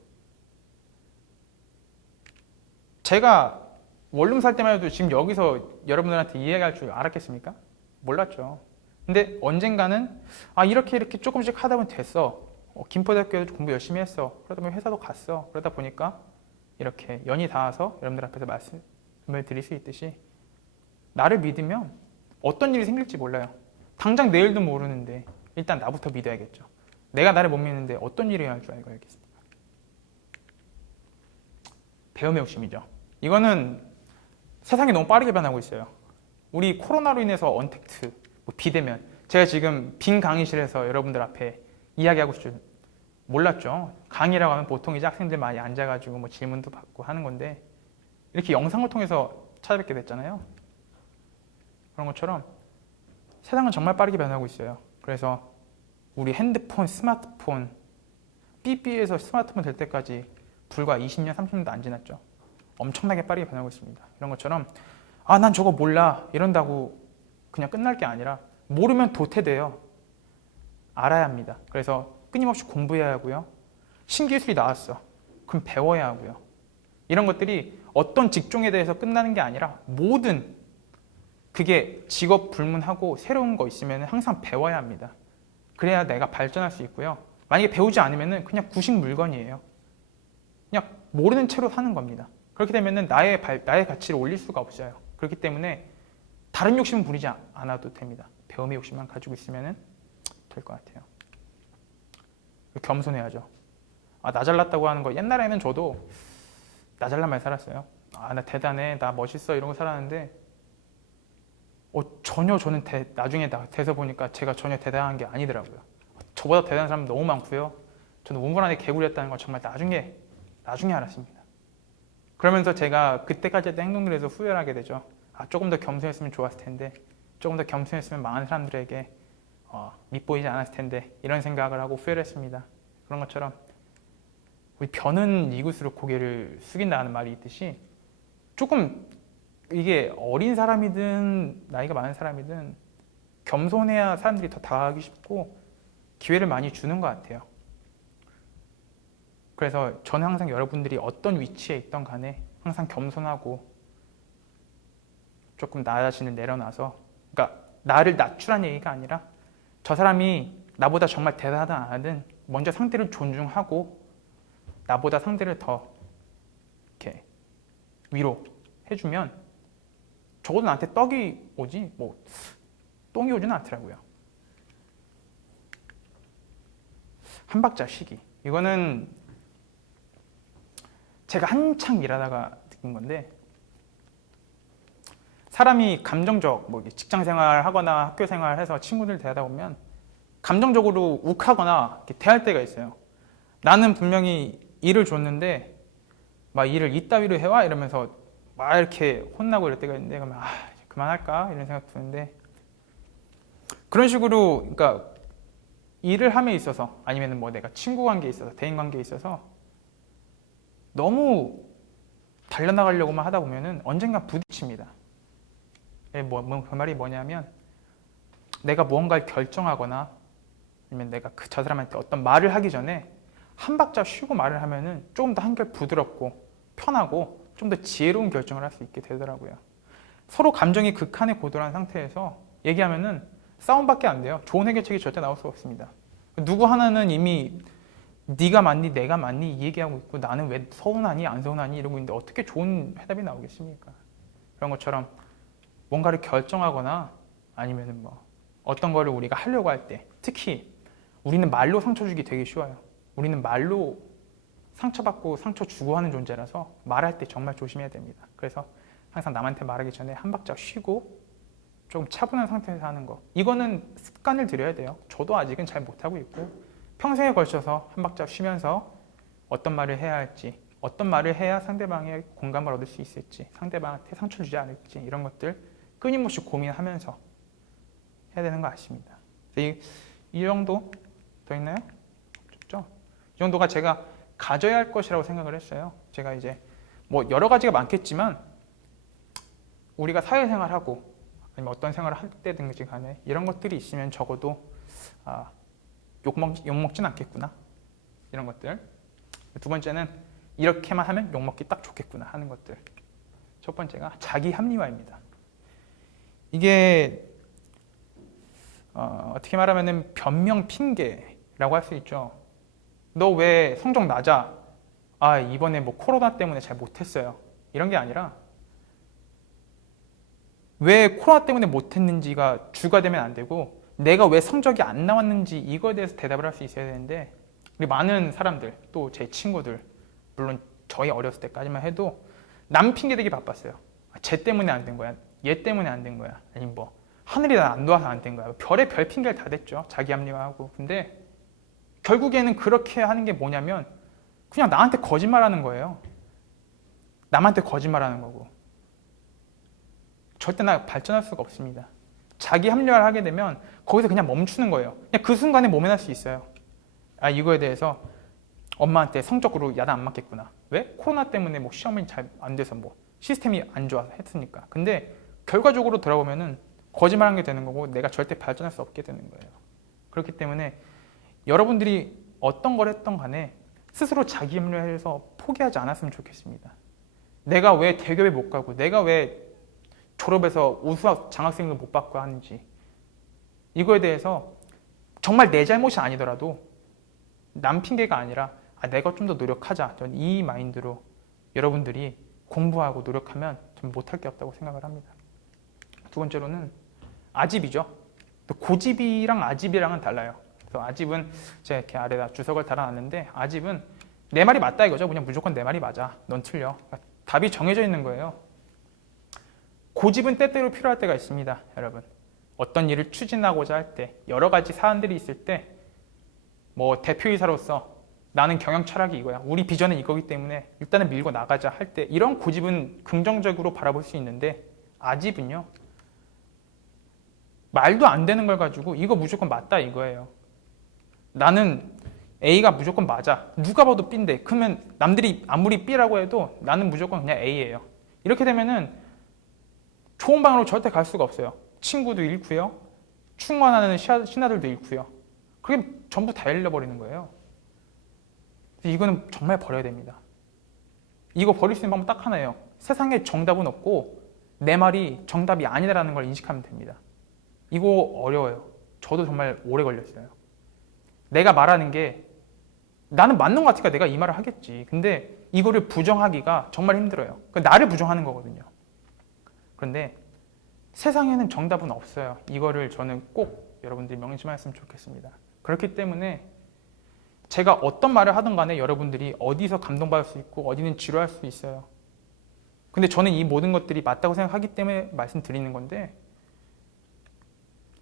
제가 원룸 살 때만 해도 지금 여기서 여러분들한테 이야기할 줄 알았겠습니까? 몰랐죠. 근데 언젠가는 이렇게 조금씩 하다 보면 됐어. 김포대학교에서 공부 열심히 했어. 그러다 보면 회사도 갔어. 그러다 보니까 이렇게 연이 닿아서 여러분들 앞에서 말씀을 드릴 수 있듯이, 나를 믿으면 어떤 일이 생길지 몰라요. 당장 내일도 모르는데 일단 나부터 믿어야겠죠. 내가 나를 못 믿는데 어떤 일이 일어날 줄 알고 알겠습니까? 배움의 욕심이죠. 이거는 세상이 너무 빠르게 변하고 있어요. 우리 코로나로 인해서 언택트, 비대면, 제가 지금 빈 강의실에서 여러분들 앞에 이야기하고 있죠. 몰랐죠. 강의라고 하면 보통 이제 학생들 많이 앉아가지고 뭐 질문도 받고 하는 건데 이렇게 영상을 통해서 찾아뵙게 됐잖아요. 그런 것처럼 세상은 정말 빠르게 변하고 있어요. 그래서 우리 핸드폰, 스마트폰, 삐삐에서 스마트폰 될 때까지 불과 20년, 30년도 안 지났죠. 엄청나게 빠르게 변하고 있습니다. 이런 것처럼 난 저거 몰라 이런다고 그냥 끝날 게 아니라 모르면 도태돼요. 알아야 합니다. 그래서 끊임없이 공부해야 하고요. 신기술이 나왔어. 그럼 배워야 하고요. 이런 것들이 어떤 직종에 대해서 끝나는 게 아니라 모든 그게 직업 불문하고 새로운 거 있으면 항상 배워야 합니다. 그래야 내가 발전할 수 있고요. 만약에 배우지 않으면 그냥 구식 물건이에요. 그냥 모르는 채로 사는 겁니다. 그렇게 되면 나의 가치를 올릴 수가 없어요. 그렇기 때문에 다른 욕심은 부리지 않아도 됩니다. 배움의 욕심만 가지고 있으면 될 것 같아요. 겸손해야죠. 나 잘났다고 하는 거 옛날에는 저도 나 잘난 말 살았어요. 나 대단해, 나 멋있어 이런 거 살았는데 전혀 저는 나중에 돼서 보니까 제가 전혀 대단한 게 아니더라고요. 저보다 대단한 사람 너무 많고요. 저는 우물 안에 개구리였다는 걸 정말 나중에 알았습니다. 그러면서 제가 그때까지 했던 행동들에 대해서 후회를 하게 되죠. 조금 더 겸손했으면 좋았을 텐데, 조금 더 겸손했으면 많은 사람들에게 밉보이지 않았을 텐데 이런 생각을 하고 후회를 했습니다. 그런 것처럼 우리 변은 이웃으로 고개를 숙인다는 말이 있듯이 조금 이게 어린 사람이든 나이가 많은 사람이든 겸손해야 사람들이 더 다가가기 쉽고 기회를 많이 주는 것 같아요. 그래서 저는 항상 여러분들이 어떤 위치에 있던 간에 항상 겸손하고 조금 나 자신을 내려놔서, 그러니까 나를 낮추라는 얘기가 아니라 저 사람이 나보다 정말 대단하든 안 하든 먼저 상대를 존중하고 나보다 상대를 더 이렇게 위로해주면 적어도 나한테 떡이 오지 똥이 오지는 않더라고요. 한 박자 쉬기. 이거는 제가 한창 일하다가 느낀 건데, 사람이 감정적, 직장 생활 하거나 학교 생활 해서 친구들 대하다 보면 감정적으로 욱하거나 대할 때가 있어요. 나는 분명히 일을 줬는데 막 일을 이따위로 해와 이러면서 막 이렇게 혼나고 이럴 때가 있는데, 그러면 이제 그만할까 이런 생각 드는데, 그런 식으로 그러니까 일을 함에 있어서 아니면 내가 친구 관계에 있어서 대인 관계에 있어서 너무 달려나가려고만 하다 보면은 언젠가 부딪힙니다. 그 말이 뭐냐면, 내가 무언가를 결정하거나 아니면 내가 저 사람한테 어떤 말을 하기 전에 한 박자 쉬고 말을 하면은 조금 더 한결 부드럽고 편하고 좀 더 지혜로운 결정을 할 수 있게 되더라고요. 서로 감정이 극한에 고도한 상태에서 얘기하면은 싸움밖에 안 돼요. 좋은 해결책이 절대 나올 수가 없습니다. 누구 하나는 이미 네가 맞니 내가 맞니 이 얘기하고 있고 나는 왜 서운하니 안 서운하니 이러고 있는데 어떻게 좋은 해답이 나오겠습니까? 그런 것처럼 뭔가를 결정하거나 아니면 어떤 거를 우리가 하려고 할 때, 특히 우리는 말로 상처 주기 되게 쉬워요. 우리는 말로 상처받고 상처 주고 하는 존재라서 말할 때 정말 조심해야 됩니다. 그래서 항상 남한테 말하기 전에 한 박자 쉬고 조금 차분한 상태에서 하는 거, 이거는 습관을 들여야 돼요. 저도 아직은 잘 못하고 있고 평생에 걸쳐서 한 박자 쉬면서 어떤 말을 해야 할지, 어떤 말을 해야 상대방의 공감을 얻을 수 있을지, 상대방한테 상처를 주지 않을지 이런 것들 끊임없이 고민하면서 해야 되는 거 아십니다. 이 정도 더 있나요? 없죠? 이 정도가 제가 가져야 할 것이라고 생각을 했어요. 제가 이제 여러 가지가 많겠지만 우리가 사회생활하고 아니면 어떤 생활을 할 때든지 간에 이런 것들이 있으면 적어도 욕먹진 않겠구나 이런 것들. 두 번째는 이렇게만 하면 욕먹기 딱 좋겠구나 하는 것들. 첫 번째가 자기 합리화입니다. 이게 어떻게 말하면 변명 핑계라고 할 수 있죠. 너 왜 성적 낮아? 이번에 코로나 때문에 잘 못했어요. 이런 게 아니라 왜 코로나 때문에 못했는지가 주가 되면 안 되고 내가 왜 성적이 안 나왔는지 이거에 대해서 대답을 할 수 있어야 되는데, 우리 많은 사람들, 또 제 친구들, 물론 저희 어렸을 때까지만 해도 남 핑계 대기 바빴어요. 쟤 때문에 안 된 거야. 얘 때문에 안 된 거야. 아니면 하늘이 안 도와서 안 된 거야. 별의 별 핑계를 다 댔죠. 자기 합리화하고. 근데 결국에는 그렇게 하는 게 뭐냐면 그냥 나한테 거짓말하는 거예요. 남한테 거짓말하는 거고. 절대 나 발전할 수가 없습니다. 자기 합리화를 하게 되면 거기서 그냥 멈추는 거예요. 그냥 그 순간에 모면할 수 있어요. 아, 이거에 대해서 엄마한테 성적으로 야단 안 맞겠구나. 왜? 코로나 때문에 뭐 시험이 잘 안 돼서 뭐 시스템이 안 좋아서 했으니까. 근데 결과적으로 돌아보면은 거짓말한 게 되는 거고 내가 절대 발전할 수 없게 되는 거예요. 그렇기 때문에 여러분들이 어떤 걸 했던 간에 스스로 자기 합리화해서 포기하지 않았으면 좋겠습니다. 내가 왜 대기업에 못 가고 내가 왜 졸업해서 우수학 장학생도 못 받고 하는지 이거에 대해서 정말 내 잘못이 아니더라도 남 핑계가 아니라 내가 좀 더 노력하자. 저는 이 마인드로 여러분들이 공부하고 노력하면 좀 못할 게 없다고 생각을 합니다. 두 번째로는 아집이죠. 고집이랑 아집이랑은 달라요. 그래서 아집은 제가 이렇게 아래다 주석을 달아놨는데 아집은 내 말이 맞다 이거죠. 그냥 무조건 내 말이 맞아. 넌 틀려. 그러니까 답이 정해져 있는 거예요. 고집은 때때로 필요할 때가 있습니다. 여러분. 어떤 일을 추진하고자 할 때 여러 가지 사안들이 있을 때 뭐 대표이사로서 나는 경영 철학이 이거야. 우리 비전은 이거기 때문에 일단은 밀고 나가자 할 때 이런 고집은 긍정적으로 바라볼 수 있는데 아집은요. 말도 안 되는 걸 가지고 이거 무조건 맞다 이거예요. 나는 A가 무조건 맞아. 누가 봐도 B인데 그러면 남들이 아무리 B라고 해도 나는 무조건 그냥 A예요. 이렇게 되면은 좋은 방으로 절대 갈 수가 없어요. 친구도 잃고요. 충원하는 신하들도 잃고요. 그게 전부 다 잃어버리는 거예요. 이거는 정말 버려야 됩니다. 이거 버릴 수 있는 방법 딱 하나예요. 세상에 정답은 없고 내 말이 정답이 아니라는 걸 인식하면 됩니다. 이거 어려워요. 저도 정말 오래 걸렸어요. 내가 말하는 게 나는 맞는 것 같으니까 내가 이 말을 하겠지. 근데 이거를 부정하기가 정말 힘들어요. 그러니까 나를 부정하는 거거든요. 그런데 세상에는 정답은 없어요. 이거를 저는 꼭 여러분들이 명심하셨으면 좋겠습니다. 그렇기 때문에 제가 어떤 말을 하든 간에 여러분들이 어디서 감동받을 수 있고 어디는 지루할 수 있어요. 근데 저는 이 모든 것들이 맞다고 생각하기 때문에 말씀드리는 건데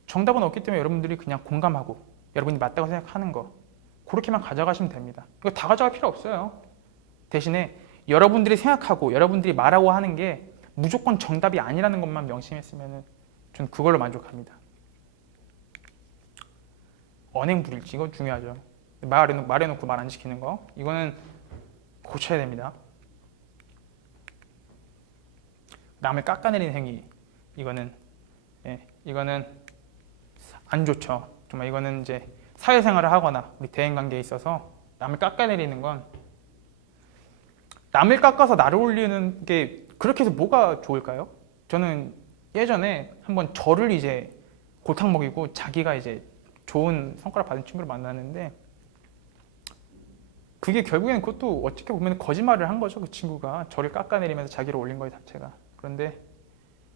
정답은 없기 때문에 여러분들이 그냥 공감하고 여러분이 맞다고 생각하는 거 그렇게만 가져가시면 됩니다. 이거 다 가져갈 필요 없어요. 대신에 여러분들이 생각하고 여러분들이 말하고 하는 게 무조건 정답이 아니라는 것만 명심했으면 전 그걸로 만족합니다. 언행불일치 이거 중요하죠. 말해놓고 말 안 지키는 거 이거는 고쳐야 됩니다. 남을 깎아내리는 행위 이거는 안 좋죠. 정말 이거는 이제 사회생활을 하거나 우리 대인관계에 있어서 남을 깎아내리는 건 남을 깎아서 나를 올리는 게 그렇게 해서 뭐가 좋을까요? 저는 예전에 한번 저를 이제 골탕 먹이고 자기가 이제 좋은 성과를 받은 친구를 만났는데 그게 결국에는 그것도 어떻게 보면 거짓말을 한 거죠. 그 친구가 저를 깎아내리면서 자기를 올린 거예요 자체가. 그런데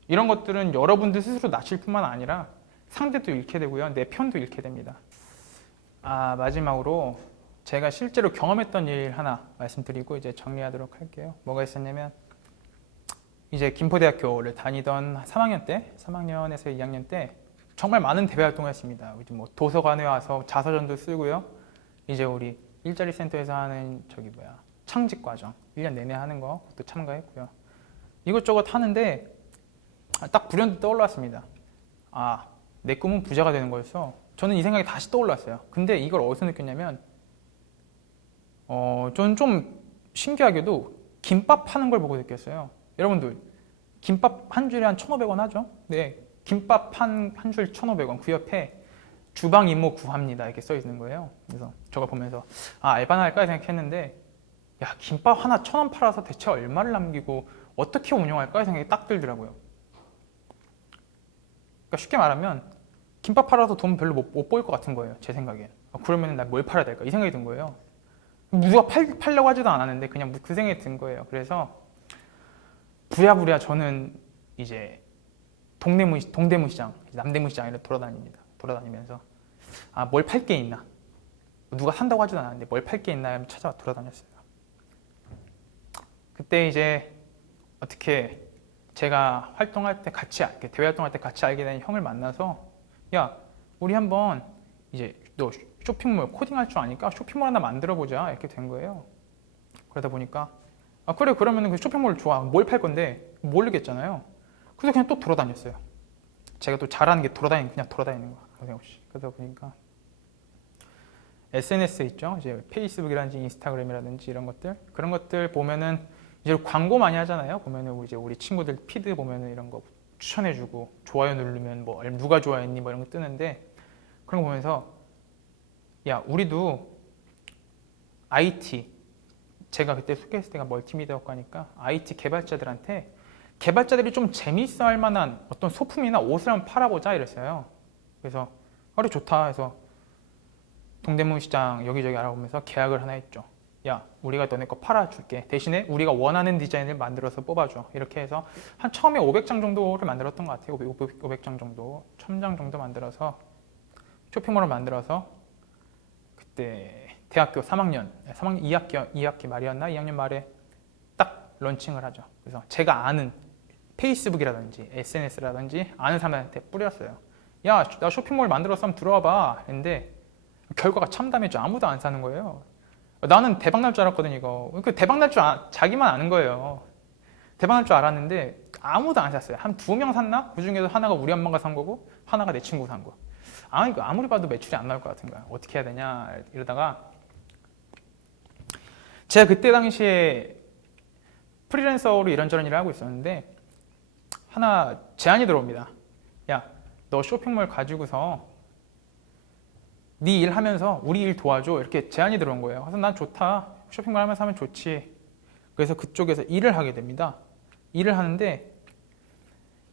이런 것들은 여러분들 스스로 나칠 뿐만 아니라 상대도 잃게 되고요. 내 편도 잃게 됩니다. 마지막으로 제가 실제로 경험했던 일 하나 말씀드리고 이제 정리하도록 할게요. 뭐가 있었냐면 이제 김포대학교를 다니던 3학년에서 2학년 때 정말 많은 대외 활동을 했습니다. 이제 뭐 도서관에 와서 자서전도 쓰고요. 이제 우리 일자리 센터에서 하는 창직 과정 1년 내내 하는 거 그것도 참가했고요. 이것저것 하는데 딱 불현듯 떠올랐습니다. 내 꿈은 부자가 되는 거였어. 저는 이 생각이 다시 떠올랐어요. 근데 이걸 어디서 느꼈냐면 저는 좀 신기하게도 김밥 파는 걸 보고 느꼈어요. 여러분들 김밥 한 줄에 한 1,500원 하죠? 네, 김밥 한 줄 1,500원 그 옆에 주방 이모 구합니다 이렇게 써 있는 거예요. 그래서 저거 보면서 알바나 할까 생각했는데 야 김밥 하나 1,000원 팔아서 대체 얼마를 남기고 어떻게 운영할까 생각이 딱 들더라고요. 그러니까 쉽게 말하면 김밥 팔아서 돈 별로 못 벌 것 같은 거예요. 제 생각엔. 그러면 나 뭘 팔아야 될까 이 생각이 든 거예요. 누가 팔려고 하지도 않았는데 그냥 그 생각이 든 거예요. 그래서 부랴부랴 저는 이제 동대문시장, 남대문시장을 돌아다니면서 뭘 팔 게 있나? 누가 산다고 하지도 않았는데 뭘 팔 게 있나 찾아 돌아다녔어요. 그때 이제 어떻게 제가 대외 활동할 때 같이 알게 된 형을 만나서 야, 우리 한번 이제 너 쇼핑몰 코딩할 줄 아니까 쇼핑몰 하나 만들어 보자 이렇게 된 거예요. 그러다 보니까 아 그래 그러면 그 쇼핑몰 좋아 뭘 팔 건데 모르겠잖아요. 그래서 그냥 또 돌아다녔어요. 제가 또 잘하는 게 그냥 돌아다니는 거야. 생각 없이. 그러다 보니까 SNS 있죠. 이제 페이스북이라든지 인스타그램이라든지 이런 것들 그런 것들 보면은 이제 광고 많이 하잖아요. 보면은 이제 우리 친구들 피드 보면은 이런 거 추천해주고 좋아요 누르면 뭐 누가 좋아했니 뭐 이런 거 뜨는데 그런 거 보면서 야 우리도 IT 제가 그때 소개했을 때가 멀티미디어과니까 IT 개발자들한테 개발자들이 좀 재미있어 할 만한 어떤 소품이나 옷을 한번 팔아보자 이랬어요. 그래서 그래 좋다 해서 동대문 시장 여기저기 알아보면서 계약을 하나 했죠. 야 우리가 너네 거 팔아줄게. 대신에 우리가 원하는 디자인을 만들어서 뽑아줘. 이렇게 해서 한 처음에 500장 정도를 만들었던 것 같아요. 500장 정도 1000장 정도 만들어서 쇼핑몰을 만들어서 그때 대학교 3학년 2학기 말이었나 2학년 말에 딱 런칭을 하죠. 그래서 제가 아는 페이스북이라든지 SNS라든지 아는 사람한테 뿌렸어요. 야 나 쇼핑몰 만들었어 한번 들어와 봐 했는데 결과가 참담했죠. 아무도 안 사는 거예요. 나는 대박 날 줄 알았거든 이거. 그 대박 날 줄 자기만 아는 거예요. 대박 날 줄 알았는데 아무도 안 샀어요. 한 2명 샀나? 그 중에서 하나가 우리 엄마가 산 거고 하나가 내 친구 산 거. 아 이거 아무리 봐도 매출이 안 나올 것 같은 거야. 어떻게 해야 되냐 이러다가 제가 그때 당시에 프리랜서로 이런저런 일을 하고 있었는데 하나 제안이 들어옵니다. 야 너 쇼핑몰 가지고서 네 일 하면서 우리 일 도와줘 이렇게 제안이 들어온 거예요. 그래서 난 좋다. 쇼핑몰 하면서 하면 좋지. 그래서 그쪽에서 일을 하게 됩니다. 일을 하는데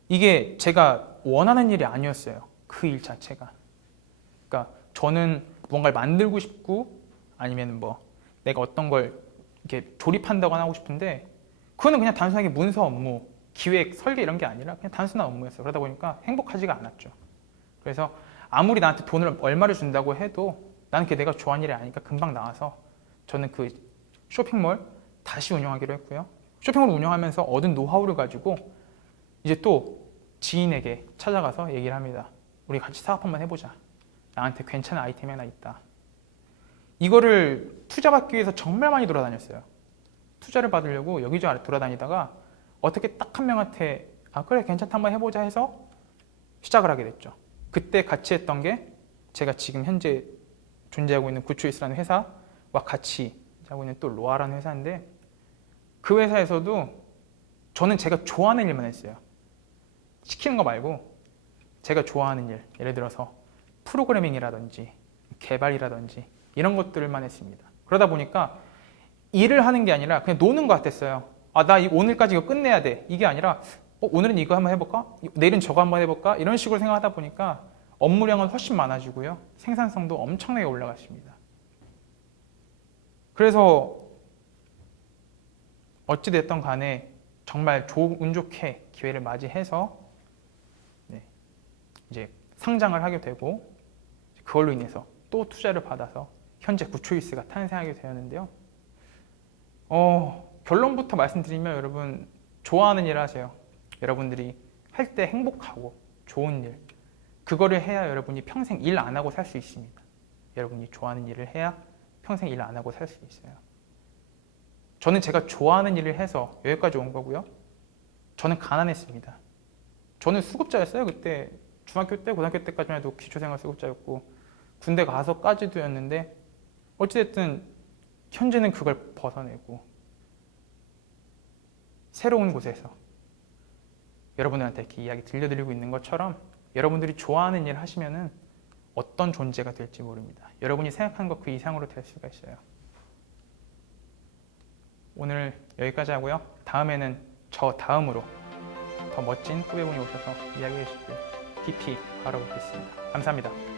이게 제가 원하는 일이 아니었어요. 그 일 자체가. 그러니까 저는 뭔가를 만들고 싶고 아니면 뭐 내가 어떤 걸 이렇게 조립한다거나 하고 싶은데 그거는 그냥 단순하게 문서 업무, 기획, 설계 이런 게 아니라 그냥 단순한 업무였어요. 그러다 보니까 행복하지가 않았죠. 그래서 아무리 나한테 돈을 얼마를 준다고 해도 나는 그게 내가 좋아하는 일이 아니니까 금방 나와서 저는 그 쇼핑몰 다시 운영하기로 했고요. 쇼핑몰 운영하면서 얻은 노하우를 가지고 이제 또 지인에게 찾아가서 얘기를 합니다. 우리 같이 사업 한번 해보자. 나한테 괜찮은 아이템이 하나 있다. 이거를 투자받기 위해서 정말 많이 돌아다녔어요. 투자를 받으려고 여기저기 돌아다니다가 어떻게 딱 한 명한테 아 그래 괜찮다 한번 해보자 해서 시작을 하게 됐죠. 그때 같이 했던 게 제가 지금 현재 존재하고 있는 구초이스라는 회사와 같이 하고 있는 또 로아라는 회사인데 그 회사에서도 저는 제가 좋아하는 일만 했어요. 시키는 거 말고 제가 좋아하는 일, 예를 들어서 프로그래밍이라든지 개발이라든지 이런 것들만 했습니다. 그러다 보니까 일을 하는 게 아니라 그냥 노는 것 같았어요. 아, 나 오늘까지 이거 끝내야 돼. 이게 아니라 오늘은 이거 한번 해볼까? 내일은 저거 한번 해볼까? 이런 식으로 생각하다 보니까 업무량은 훨씬 많아지고요. 생산성도 엄청나게 올라갔습니다. 그래서 어찌됐든 간에 정말 운 좋게 기회를 맞이해서 이제 상장을 하게 되고 그걸로 인해서 또 투자를 받아서 현재 구초이스가 탄생하게 되었는데요. 결론부터 말씀드리면 여러분 좋아하는 일 하세요. 여러분들이 할 때 행복하고 좋은 일 그거를 해야 여러분이 평생 일 안 하고 살 수 있습니다. 여러분이 좋아하는 일을 해야 평생 일 안 하고 살 수 있어요. 저는 제가 좋아하는 일을 해서 여기까지 온 거고요. 저는 가난했습니다. 저는 수급자였어요. 그때 중학교 때 고등학교 때까지만 해도 기초생활 수급자였고 군대 가서까지도였는데 어찌됐든 현재는 그걸 벗어내고 새로운 곳에서 여러분들한테 이렇게 이야기 들려드리고 있는 것처럼 여러분들이 좋아하는 일 하시면은 어떤 존재가 될지 모릅니다. 여러분이 생각하는 것 그 이상으로 될 수가 있어요. 오늘 여기까지 하고요. 다음에는 저 다음으로 더 멋진 후배분이 오셔서 이야기해 주실 DP 알아보겠습니다. 감사합니다.